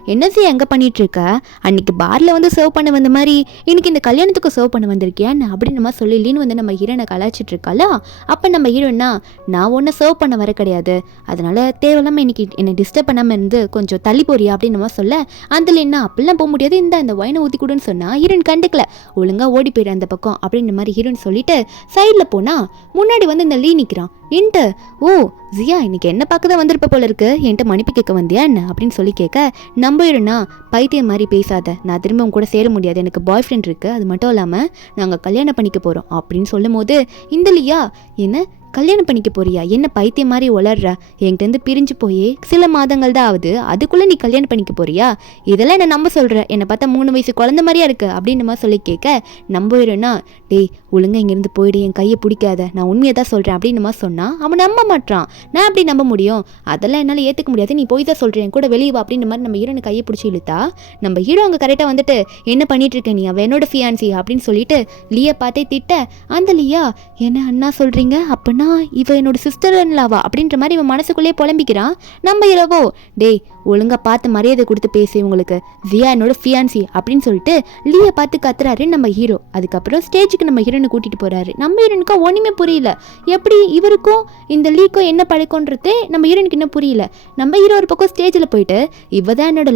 என்ன செய்ய எங்கே பண்ணிட்டு இருக்க, அன்னைக்கு பார்ல வந்து சர்வ் பண்ண வந்த மாதிரி இன்னைக்கு இந்த கல்யாணத்துக்கு சர்வ் பண்ண வந்திருக்கியான்னு அப்படின்னு நம்ம சொல்லி லீன் வந்து நம்ம ஹீரோனை கலாச்சிட்டு இருக்காளா. அப்போ நம்ம ஹீரோயினா, நான் ஒன்றும் சர்வ் பண்ண வர கிடையாது, அதனால தேவையில்லாமல் இன்னைக்கு என்னை டிஸ்டர்ப் பண்ணாமல் இருந்து கொஞ்சம் தள்ளி போறியா அப்படின்னு நம்ம சொல்ல, அதில் என்ன அப்படிலாம் போக முடியாது, இந்த வைனை ஊற்றி கூடன்னு சொன்னால் ஹீரோயின் கண்டுக்கல, ஒழுங்கா ஓடி போயிடு அந்த பக்கம் அப்படின்ற மாதிரி ஹீரோயின் சொல்லிட்டு சைடில் போனால் முன்னாடி வந்து இந்த லீ நிற்கிறான். நின்ட்டு, ஓ ஜியா இன்னைக்கு என்ன பார்க்க தான் வந்திருப்ப போல இருக்கு, என்கிட்ட மன்னிப்பு கேட்க வந்தியா என்ன அப்படின்னு சொல்லி கேட்க, நம்பிடுனா பைத்தியம் மாதிரி பேசாத, நான் திரும்ப உங்க கூட சேர முடியாது, எனக்கு பாய் ஃப்ரெண்ட் இருக்குது, அது மட்டும் இல்லாமல் நாங்கள் கல்யாணம் பண்ணிக்க போகிறோம் அப்படின்னு சொல்லும் போது, இந்த லீயா என்ன கல்யாணம் பண்ணிக்க போறியா, என்ன பைத்தியம் மாதிரி வளர்ற, என்கிட்ட பிரிஞ்சு போய் சில மாதங்கள் தான் ஆகுது, அதுக்குள்ளே நீ கல்யாணம் பண்ணிக்க போறியா, இதெல்லாம் என்ன நம்ப சொல்கிற, என்னை பார்த்தா 3 வயசு குழந்தை மாதிரியா இருக்கு அப்படின்னு நம்ம சொல்லி கேட்க, நம்பிடுனா டேய் ஒழுங்கா இங்கேருந்து போயிடு, என் கையை பிடிக்காத, நான் உண்மையை தான் சொல்கிறேன் அப்படின்னு நம்ம சொன்னால் அவன் நம்ப மாட்டான். நான் அப்படி நம்ப முடியும், அதெல்லாம் என்னால் ஏற்றுக்க முடியாது, நீ போய் தான் சொல்கிறேன், என் கூட வெளியே வா அப்படின்ற மாதிரி நம்ம ஹீரோனை கையை பிடிச்சி இழுத்தா, நம்ம ஹீரோ அங்கே கரெக்டாக வந்துட்டு, என்ன பண்ணிட்டு இருக்க நீ, அவன் என்னோட ஃபியான்சி அப்படின்னு சொல்லிட்டு லீயை பார்த்தே திட்ட, அந்த லீயா என்ன அண்ணா சொல்கிறீங்க, அப்படின்னா இவ என்னோட சிஸ்டர் இன்லாவா அப்படின்ற மாதிரி இவன் மனசுக்குள்ளே புலம்பிக்கிறான். நம்ம ஹீரோவோ, டேய் ஒழுங்கா பார்த்து மரியாதை கொடுத்து பேசு, உங்களுக்கு ஜியா என்னோட ஃபியான்சி அப்படின்னு சொல்லிட்டு லீயை பார்த்து கத்துறாரு நம்ம ஹீரோ. அதுக்கப்புறம் ஸ்டேஜுக்கு நம்ம ஹீரோனை கூட்டிட்டு போறாரு. நம்ம ஹீரோனுக்கு ஒன்றுமே புரியல, எப்படி இவருக்கும் இந்த லீக்கும் என்ன பழக்கம்ன்றதே நம்ம ஹீரோனுக்கு இன்னும் புரியல. நம்ம ஹீரோ ஒரு பக்கம் ஸ்டேஜில் போயிட்டு, இவ தான் என்னோட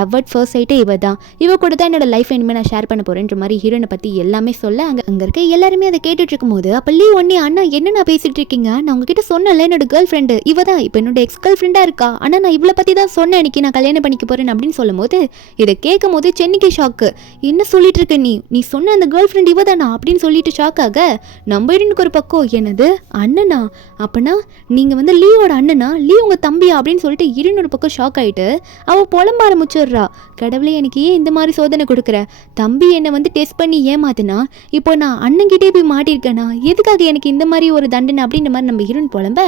லவ் அட் ஃபர்ஸ்ட் சைட்டே இவ தான், இவ கூட தான் என்னோட லைஃப் இனிமேல் நான் ஷேர் பண்ண போறேன்ற மாதிரி ஹீரோனை பற்றி எல்லாமே சொல்ல, அங்கே இருக்க எல்லாருமே அதை கேட்டுட்டு இருக்கும்போது, அப்போ லீ ஒன்னே, அண்ணா என்ன நான் பேசிட்டு இருக்கீங்க, நான் உங்ககிட்ட சொன்னல என்னோட கேர்ள் ஃப்ரெண்டு இவ தான், இப்போ என்னோட எக்ஸ் கேர்ள் ஃப்ரெண்டாக இருக்கா, ஆனால் நான் இவ்வளோ பற்றி தான் சொன்னேன், இன்னைக்கு நான் கல்யாணம் பண்ணிக்க போறேன் அப்படின்னு சொல்லும் போது, இதை கேட்கும் போது சென்னிக்கு ஷாக்கு. என்ன சொல்லிட்டு இருக்க நீ சொன்ன அந்த கேர்ள் ஃப்ரெண்ட் இவ தானா அப்படின்னு சொல்லிட்டு ஷாக் ஆக, நம்ம எனக்கு ஒரு பக்கம், என்னது அண்ணனா, அப்பனா நீங்க வந்து லீவோட அண்ணனா, லீ உங்க தம்பியா அப்படின்னு சொல்லிட்டு இருநூறு பக்கம் ஷாக் ஆயிட்டு அவ புலம்ப ஆரம்பிச்சிடுறா. கடவுளே எனக்கு ஏன் இந்த மாதிரி சோதனை கொடுக்குற, தம்பி என்னை வந்து டெஸ்ட் பண்ணி ஏமாத்துனா, இப்போ நான் அண்ணன்கிட்டே போய் மாட்டிருக்கேனா, எதுக்காக எனக்கு இந்த மாதிரி ஒரு தண்டனை அப்படின்ற மாதிரி நம்ம ஹீரோன் புலம்ப.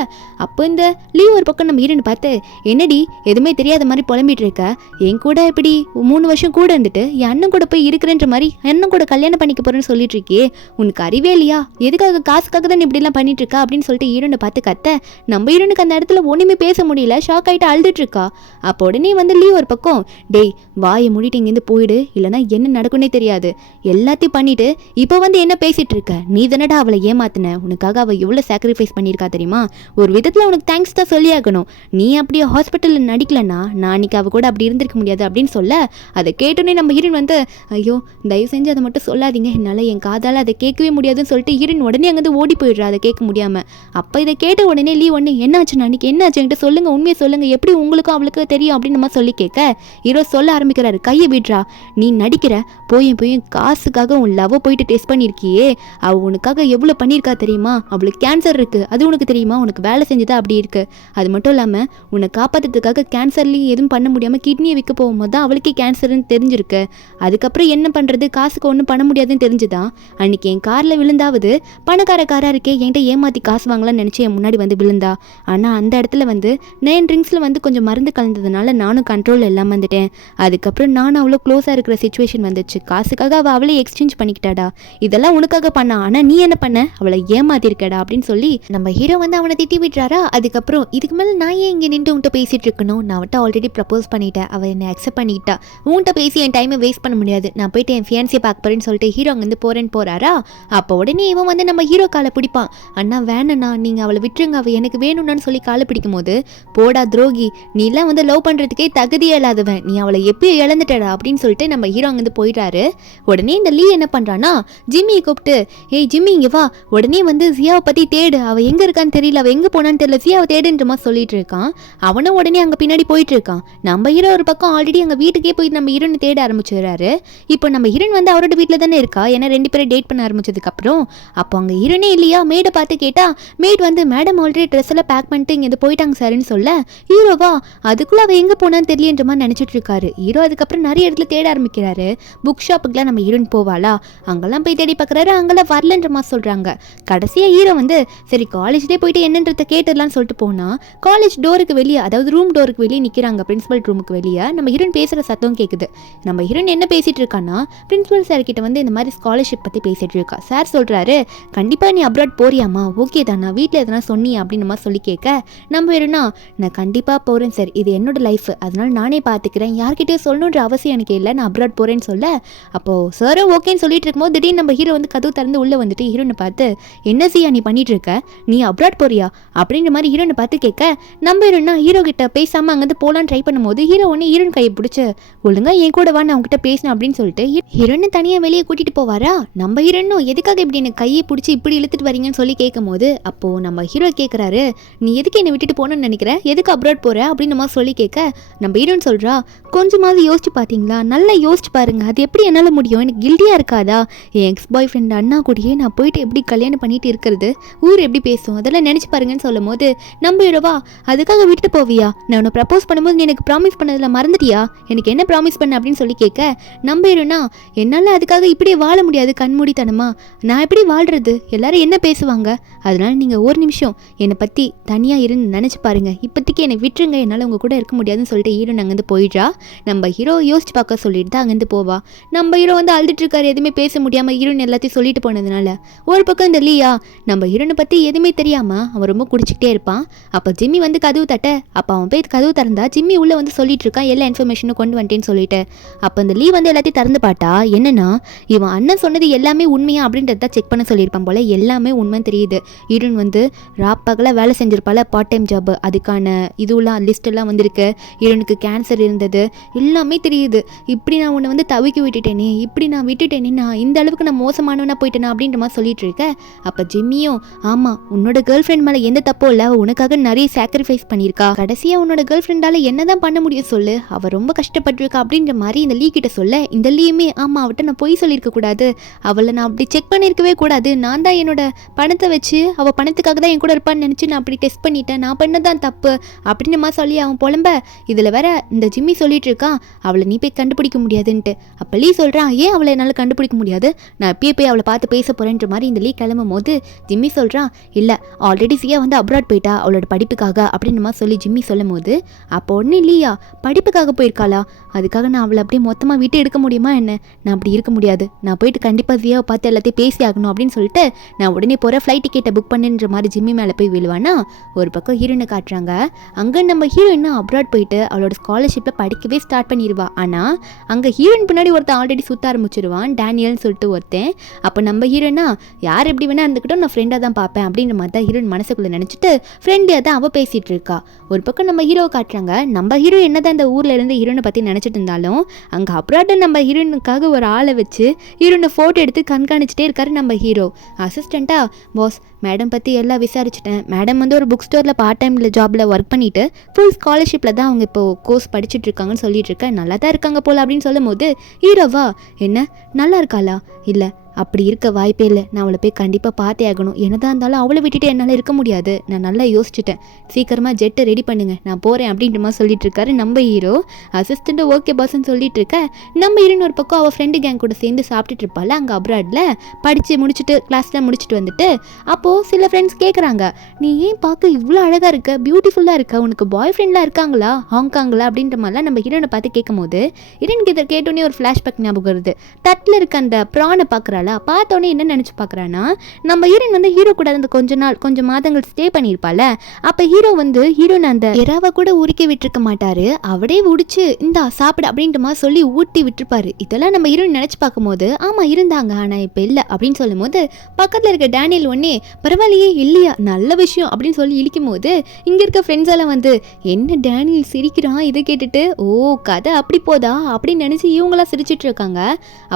அப்போ இந்த லீ ஒரு பக்கம் நம்ம ஹீரோன் பார்த்து, என்னடி எதுவுமே தெரியாத மாதிரி புலம்பிட்டு இருக்க, என் கூட இப்படி 3 வருஷம் கூட இருந்துட்டு என் அண்ணன் கூட போய் இருக்கிறன்ற மாதிரி அண்ணன் கூட கல்யாணம் பண்ணிக்க போறேன்னு சொல்லிட்டு இருக்கே, உனக்கு அறிவே இல்லையா, எதுக்காக காசுக்காக தான் இப்படிலாம் பண்ணிட்டு இருக்கா அப்படின்னு சொல்லிட்டு ஹீரோனை பார்த்து கத்த, நம்ம ஹீரோனுக்கு அந்த இடத்துல ஒன்றுமே பேச முடியல, ஷாக் ஆகிட்டு அழுதுட்டு இருக்கா. அப்போ உடனே வந்து லீ ஒரு பக்கம், டேய் வாயை மூடிட்டு இங்கேருந்து போயிடு, இல்லைனா என்ன நடக்குன்னே தெரியாது, எல்லாத்தையும் பண்ணிட்டு இப்போ வந்து என்ன பேசிட்டு இருக்க, நீ தானடா அவளை ஏமாத்தின, உனக்காக அவள் எவ்வளோ சாக்ரிஃபைஸ் பண்ணியிருக்கா தெரியுமா, ஒரு விதத்தில் உனக்கு தேங்க்ஸ் தான் சொல்லி ஆகணும், நீ அப்படியே ஹாஸ்பிட்டலில் நடிக்கலன்னா நான் அன்றைக்கி அவள் கூட அப்படி இருந்திருக்க முடியாது அப்படின்னு சொல்ல, அதை கேட்டோன்னே நம்ம ஹீரோன் வந்து, ஐயோ தயவு செஞ்சு அதை மட்டும் சொல்லாதீங்க, என்னால் என் காதால் அதை கேட்கவே முடியாதுன்னு சொல்லிட்டு ஹீரோன் உடனே அங்கேருந்து ஓடி போயிடுறா அதை கேட்க முடியாமல். அப்போ இதை கேட்ட உடனே லீ ஒன்று, என்னாச்சு அன்றைக்கி என்னாச்சு என்கிட்ட சொல்லுங்கள், உண்மையை சொல்லுங்கள், எப்படி உங்களுக்கும் அவளுக்கு தெரியும் அப்படின்னு நம்ம சொல்லி கேட்க, ஹீரோ சொல்ல ஆரம்பிக்கிறாரு, கையை விடுறா, நீ நடிக்கிற, போயும் காசுக்காக உன் லவ்வை போயிட்டு டெஸ்ட் பண்ணியிருக்கியே, அவள் உனக்காக எவ்வளோ பண்ணியிருக்கா தெரியுமா, அவளுக்கு கேன்சர் இருக்குது, அது உனக்கு தெரியுமா, உனக்கு வேலை செஞ்சுதான் அப்படி இருக்குது, அது மட்டும் இல்லாமல் உன்னை காப்பாற்றுறதுக்காக கேன்சர்லேயும் எதுவும் பண்ண முடியாமல் கிட்னியை விற்க போகும்போது தான் அவளுக்கே கேன்சர்னு தெரிஞ்சிருக்கு, அதுக்கப்புறம் என்ன பண்ணுறது, காசுக்கு ஒன்றும் பண்ண முடியாதுன்னு தெரிஞ்சுதான் அன்றைக்கி என் காரில் விழுந்தாவது பணக்காரக்காராக இருக்கே என்கிட்ட ஏமாற்றி காசு வாங்கலாம்னு நினச்சி என் முன்னாடி வந்து விழுந்தா, ஆனால் அந்த இடத்துல வந்து 9 ட்ரிங்க்ஸில் வந்து கொஞ்சம் மருந்து கலந்ததுனால நானும் கண்ட்ரோல் எல்லாம் வந்துட்டேன், அதுக்கப்புறம் நானும் அவ்வளோ க்ளோஸாக இருக்கிற சிச்சுவேஷன் வந்துச்சு, காசுக்காக அவளே எக்ஸ்சேஞ்ச் பண்ணிக்கிட்டாடா, இதெல்லாம் உனக்காக பண்ணா, ஆனால் நீ என்ன பண்ண, அவளை ஏமாத்திருக்கடா அப்படின்னு சொல்லி நம்ம ஹீரோ வந்து அவனை திட்டி விட்டுறாரா. அதுக்கப்புறம் இதுக்கு மேலே நான் ஏன் இங்கே நின்று உன்ட்ட பேசிட்டு இருக்கணும், நான் அவட்ட ஆல்ரெடி ப்ரப்போஸ் பண்ணிட்டேன், அவள் என்னை அக்செப்ட் பண்ணிக்கிட்டா, உன்கிட்ட பேசி என் டைமை வேஸ்ட் பண்ண முடியாது, நான் போயிட்டு என் ஃபியான்சியை பார்க்க போறேன்னு சொல்லிட்டு ஹீரோ அங்கேருந்து போறாரா. அப்போ உடனே இவன் வந்து நம்ம ஹீரோ காலை பிடிப்பான், அண்ணா வேணண்ணா நீங்கள் அவளை விட்டுருங்க, அவள் எனக்கு வேணும்னு சொல்லி காலை பிடிக்கும் போது, போடா துரோகி, நீ எல்லாம் வந்து லவ் பண்ணுறதுக்கே தகுதியே இல்லாதவன், நீ அவளை எப்பயும் இழந்துட்டடா அப்படின்னு சொல்லிட்டு நம்ம ஹீரோ அங்கேருந்து போயிட்டாரு. உடனே இந்த லீ என்ன பண்ணுறான்னா ஜிம்மியை கூப்பிட்டு, ஏய் ஜிம்மி இங்கே வா, உடனே வந்து ஜியாவை பற்றி தேடு, அவள் எங்கே இருக்கான்னு தெரியல, அவள் எங்கே போனான்னு தெரியல, ஜியாவை தேடுன்ற மாதிரி சொல்லிட்டு இருக்கான். அவனும் உடனே அங்கே பின்னாடி பின்னாடி போயிட்டு இருக்கான். நம்ம ஹீரோ ஒரு பக்கம் ஆல்ரெடி அங்க வீட்டுக்கே போய் நம்ம ஹீரோனை தேட ஆரம்பிச்சிடுறாரு. இப்போ நம்ம ஹீரோன் வந்து அவரோட வீட்டில் தானே இருக்கா, ஏன்னா 2 பேரும் டேட் பண்ண ஆரம்பிச்சதுக்கு அப்புறம் அப்போ அங்க ஹீரோனே இல்லையா. மேடை பார்த்து கேட்டா மேட் வந்து மேடம் ஆல்ரெடி ட்ரெஸ் எல்லாம் பேக் பண்ணிட்டு இங்க போயிட்டாங்க சார்ன்னு சொல்ல, ஹீரோவா அதுக்குள்ள அவ எங்க போனான்னு தெரியலன்ற மாதிரி நினைச்சிட்டு இருக்காரு. ஹீரோ அதுக்கப்புறம் நிறைய இடத்துல தேட ஆரம்பிக்கிறாரு. புக் ஷாப்புக்குலாம் நம்ம ஹீரோன் போவாளா, அங்கெல்லாம் போய் தேடி பார்க்குறாரு, அங்கெல்லாம் வரலன்ற மாதிரி சொல்றாங்க. கடைசியா ஹீரோ வந்து சரி காலேஜ்லேயே போயிட்டு என்னன்றத கேட்டுடலாம்னு சொல்லிட்டு போனா காலேஜ் டோருக்கு வெளியே, அதாவது ரூம் டோருக்கு வெளியே நிற்கிறாங்க. பிரின்சிபல் ரூமுக்கு வெளியே நம்ம ஹீரோன் பேசுகிற சத்தம் கேட்குது. நம்ம ஹீரோன் என்ன பேசிட்டு இருக்கான்னா பிரின்சிபல் சார் கிட்ட வந்து இந்த மாதிரி ஸ்காலர்ஷிப் பற்றி பேசிட்டு இருக்கா. சார் சொல்கிறாரு கண்டிப்பாக நீ அப்ராட் போறியாமா, ஓகே தான், நான் வீட்டில் எதனா சொன்னியா அப்படின்னு மாதிரி சொல்லி கேட்க, நம்ம வேணும்னா நான் கண்டிப்பாக போகிறேன் சார், இது என்னோட லைஃப், அதனால நானே பார்த்துக்கிறேன், யார்கிட்டயும் சொல்லணுன்ற அவசியம் எனக்கு இல்லை, நான் அப்ராட் போகிறேன்னு சொல்ல, அப்போது சாரும் ஓகேன்னு சொல்லிட்டு இருக்கும்போது திடீர்னு நம்ம ஹீரோ வந்து கதவு திறந்து உள்ளே வந்துட்டு ஹீரோனை பார்த்து என்ன செய்யா நீ பண்ணிட்டு இருக்க, நீ அப்ராட் போறியா அப்படின்ற மாதிரி ஹீரோனை பார்த்து கேட்க, நம்ம ஹீரோனா ஹீரோ கிட்ட பேசாமல் அங்கேருந்து போகலான்னு ட்ரை பண்ணும்போது ஹீரோ ஒன்று ஹீரோன் கையை பிடிச்சி ஒழுங்கா என் கூட வா நான் அவங்ககிட்ட பேசினேன் அப்படின்னு சொல்லிட்டு ஹீரோனை தனியாக வெளியே கூட்டிகிட்டு போவாரா. நம்ம ஹீரோனும் எதுக்காக இப்படி எனக்கு கையை பிடிச்சி இப்படி இழுத்துட்டு வரீங்கன்னு சொல்லி கேட்கும் போது அப்போது நம்ம ஹீரோ கேட்குறாரு நீ எதுக்கு என்னை விட்டுட்டு போகணும்னு நினைக்கிற, எதுக்கு அப்ராட் போகிற அப்படின்னு நம்ம சொல்லி கேட்க, நம்ம ஹீரோன்னு சொல்கிறா கொஞ்சமாவது யோசிச்சு பார்த்தீங்களா, நல்லா யோசிச்சு பாருங்க, அது எப்படி என்னால் முடியும், எனக்கு கில்ட்டியாக இருக்காதா, என் எக்ஸ் பாய் ஃப்ரெண்ட் அண்ணா கூடயே நான் போயிட்டு எப்படி கல்யாணம் பண்ணிட்டு இருக்கிறது, ஊர் எப்படி பேசும், அதெல்லாம் நினச்சி பாருங்கன்னு சொல்லும் போது நம்ம ஹீரோவா அதுக்காக விட்டுட்டு போவியா, நான் உன்னை ப்ரப்போஸ் பண்ணும்போது நீ எனக்கு ப்ராமிஸ் பண்ணதில் மறந்துட்டியா, எனக்கு என்ன ப்ராமிஸ் பண்ண அப்படின்னு சொல்லி கேட்க, நம்ம ஹீரோனா என்னால் அதுக்காக இப்படியே வாழ முடியாது கண்மூடித்தனமா, நான் எப்படி வாழ்கிறது, எல்லாரும் என்ன பேசுவாங்க, அதனால நீங்கள் ஒரு நிமிஷம் என்னை பற்றி தனியாக இருந்து நினச்சி பாருங்கள், இப்போதைக்கு என்னை விட்டுருங்க, என்னால் உங்கள் கூட இருக்க முடியாதுன்னு சொல்லிட்டு ஹீரோ அங்கேருந்து போயிடுறா. நம்ம ஹீரோ யோசிச்சு பார்க்க சொல்லிட்டு தான் அங்கேருந்து போவா. நம்ம ஹீரோ வந்து அழுதுட்டு இருக்காரு, எதுவுமே பேச முடியாமல் ஹீரோன் எல்லாத்தையும் சொல்லிட்டு போனதுனால. ஒரு பக்கம் இந்த லீயா நம்ம ஹீரோனை பற்றி எதுவுமே தெரியாமல் அவன் ரொம்ப குடிச்சிக்கிட்டே இருப்பான். அப்போ ஜிம்மி வந்து கதவு தட்ட, அப்போ அவன் போய் கதவு திறந்தா ஜிம்மி உள்ளே வந்து சொல்லிட்டு இருக்கான் எல்லா இன்ஃபர்மேஷனும் கொண்டு வந்துட்டேன்னு சொல்லிட்டு. அப்போ இந்த லீ வந்து எல்லாத்தையும் திறந்து பார்த்தா என்னன்னா இவன் அண்ணன் சொன்னது எல்லாமே உண்மையா அப்படின்றத செக் பண்ண சொல்லியிருப்பான் போல. எல்லாமே உண்மைன்னு தெரியுது. ஹீரோன் வந்து ராப்பகல வேலை செஞ்சிருப்பால பார்ட் டைம் ஜாப், அதுக்கான இதுலாம் லிஸ்ட் எல்லாம் வந்திருக்கு. ஹீரோனுக்கு கேன்சர் இருந்தது, எல்லாமே தெரியுது. இப்படி நான் உன்னை வந்து தவிக்க விட்டுட்டேனே, இப்படி நான் விட்டுட்டேனே, நான் இந்த அளவுக்கு நான் மோசமானவனா போயிட்டேனா அப்படின்ற மாதிரி சொல்லிட்டு இருக்கேன். அப்போ ஜிம்மியும் ஆமாம் உன்னோட கேர்ள் ஃப்ரெண்ட் மேலே எந்த தப்பும் இல்லை, உனக்காக நிறைய சாக்ரிஃபைஸ் பண்ணியிருக்கா, கடைசியாக உன்னோட கேர்ள் ஃப்ரெண்டால் என்ன தான் பண்ண முடியும் சொல்லு, அவள் ரொம்ப கஷ்டப்பட்டிருக்கா அப்படின்ற மாதிரி இந்த லீ கிட்ட சொல்ல, இந்த லீயுமே ஆமாம் அவட்ட நான் பொய் சொல்லியிருக்க கூடாது, அவளை நான் அப்படி செக் பண்ணியிருக்கவே கூடாது, நான் தான் என்னோட பணத்தை வச்சு அவள் பணத்துக்காக தான் என் கூட இருப்பான்னு நினச்சி நான் அப்படி டெஸ்ட் பண்ணிட்டேன், நான் பண்ணதான் தப்பு அப்படின்ற மாதிரி சொல்லி அவன் புலம்ப. இதில் வேற இந்த ஜிம்மி சொல்லிட்டு இருக்கான் அவளை நீ போய் கண்டுபிடிக்க முடியாதுன்ட்டு. அப்போ லீ சொல்கிறான் ஏன் அவளை என்னால் கண்டுபிடிக்க முடியாது, நான் எப்பயே போய் அவளை பார்த்து பேச போகிறேன்ற மாதிரி இந்த லீ கிளம்பும் போது ஜிம்மி சொல்கிறான் இல்லை ஆல்ரெடி சியா வந்து அப்ராட் போயிட்டா அவளோட படிப்புக்காக அப்படின்ற மாதிரி சொல்லி ஜிம்மி சொல்லும் போது அப்போ உடனே லீயா படிப்புக்காக போயிருக்காளா, அதுக்காக நான் அவளை அப்படியே மொத்தமாக விட்டு எடுக்க முடியுமா என்ன, நான் அப்படி இருக்க முடியாது, நான் போயிட்டு கண்டிப்பாக சியாவை பார்த்து எல்லாத்தையும் பேசி ஆகணும் அப்படின்னு சொல்லிட்டு நான் உடனே போகிற ஃப்ளைட் டிக்கெட்டை புக் பண்ணுன்ற மாதிரி ஜிம்மி மேலே போய் விழுவானா. ஒரு பக்கம் ஹீரோனை காட்டுறாங்க, அங்கே நம்ம ஹீரோயினா அப்ராட் போயிட்டு அவளோட ஸ்காலர்ஷிப்பில் படிக்கவே ஸ்டார்ட் பண்ணிடுவா. ஆனால் அங்கே ஹீரோயின் பின்னாடி ஒருத்தன் ஆல்ரெடி சுற்ற ஆரம்பிச்சிருவான், டேனியல்னு சொல்லிட்டு ஒருத்தன். அப்போ நம்ம ஹீரோயினா யார் எப்படி வேணா இருந்துக்கிட்டோம் நான் ஃப்ரெண்டாக தான் பார்ப்பேன் அப்படின்ற மாதிரி தான் ஹீரோயின் மனசுக்குள்ளே நினச்சிட்டு ஃப்ரெண்டியாக தான் அவள் பேசிகிட்டு இருக்கா. ஒரு பக்கம் நம்ம ஹீரோவை காட்டுறாங்க, நம்ம ஹீரோ என்ன தான் இந்த ஊரில் இருந்து ஹீரோனை பற்றி நினச்சிட்டு இருந்தாலும் அங்கே அப்ராட் நம்ம ஹீரோயினுக்காக ஒரு ஆளை வச்சு ஹீரோனை ஃபோட்டோ எடுத்து கண்காணிச்சிட்டே இருக்காரு நம்ம ஹீரோ. அசிஸ்டண்ட்டாக பாஸ் மேடம் பற்றி எல்லாம் விசாரிச்சிட்டேன், மேடம் வந்து ஒரு புக் ஸ்டோரில் பார்ட் டைமில் ஜாபில் ஒர்க் பண்ணிவிட்டு ஃபுல் ஸ்காலர்ஷிப்பில் தான் அவங்க இப்போது கோர்ஸ் படிச்சுட்டு இருக்காங்கன்னு சொல்லிட்டு இருக்கேன், நல்லா தான் இருக்காங்க போல் அப்படின்னு சொல்லும் போது ஹீரோவா என்ன நல்லா இருக்காளா, இல்லை அப்படி இருக்க வாய்ப்பே இல்லை, நான் அவளை போய் கண்டிப்பாக பார்த்தே ஆகணும், என்னதான் இருந்தாலும் அவளை விட்டுட்டு என்னால் இருக்க முடியாது, நான் நல்லா யோசிச்சுட்டேன், சீக்கிரமாக ஜெட்டை ரெடி பண்ணுங்க நான் போகிறேன் அப்படின்ற மாதிரி சொல்லிட்டு இருக்காரு நம்ம ஹீரோ. அசிஸ்டண்ட்டு ஓகே பாஸ்ன்னு சொல்லிட்டு இருக்க, நம்ம ஹீரோன்னு ஒரு பக்கம் அவள் ஃப்ரெண்டு கேங் கூட சேர்ந்து சாப்பிட்டுட்டு இருப்பாள் அங்கே அப்ராடில். படித்து முடிச்சுட்டு கிளாஸ்லாம் முடிச்சுட்டு வந்துட்டு அப்போது சில ஃப்ரெண்ட்ஸ் கேட்குறாங்க, நீ ஏன் பார்க்க இவ்வளோ அழகாக இருக்க, பியூட்டிஃபுல்லாக இருக்க, உனக்கு பாய் ஃப்ரெண்ட்லாம் இருக்காங்களா ஹாங்காங்கில் அப்படின்ற மாதிரிலாம் நம்ம ஹீரோனை பார்த்து கேட்கும் போது ஹீரோனுக்கு இதை கேட்டோன்னே ஒரு ஃப்ளாஷ்பேக் ஞாபகம் வருது. தட்டில் இருக்க அந்த ப்ரானை பார்க்குறாளா, பார்த்தோன்னே என்ன நினச்சி பார்க்குறான்னா நம்ம ஹீரோயின் வந்து ஹீரோ கூட அந்த கொஞ்சம் மாதங்கள் ஸ்டே பண்ணியிருப்பாள். அப்போ ஹீரோ வந்து ஹீரோனை அந்த எறாவை கூட உரிக்க விட்டுருக்க மாட்டார், அவடே உடிச்சு இந்தா சாப்பிட அப்படின்ற மாதிரி சொல்லி ஊட்டி விட்டுருப்பாரு. இதெல்லாம் நம்ம ஹீரோயின் நினச்சி பார்க்கும்போது ஆமாம் இருந்தாங்க ஆனால் இப்போ இல்லை அப்படின்னு சொல்லும் போது பக்கத்தில் இருக்க டேனியல் ஒன்னே பரவாயில்லையே இல்லையா நல்ல விஷயம் அப்படின்னு சொல்லி இழிக்கும் போது இங்கே இருக்க ஃப்ரெண்ட்ஸ் எல்லாம் வந்து என்ன டேனியல் சிரிக்கிறான் இதை கேட்டுட்டு ஓ கதை அப்படி போதா அப்படின்னு நினச்சி இவங்களாம் சிரிச்சிட்டு இருக்காங்க.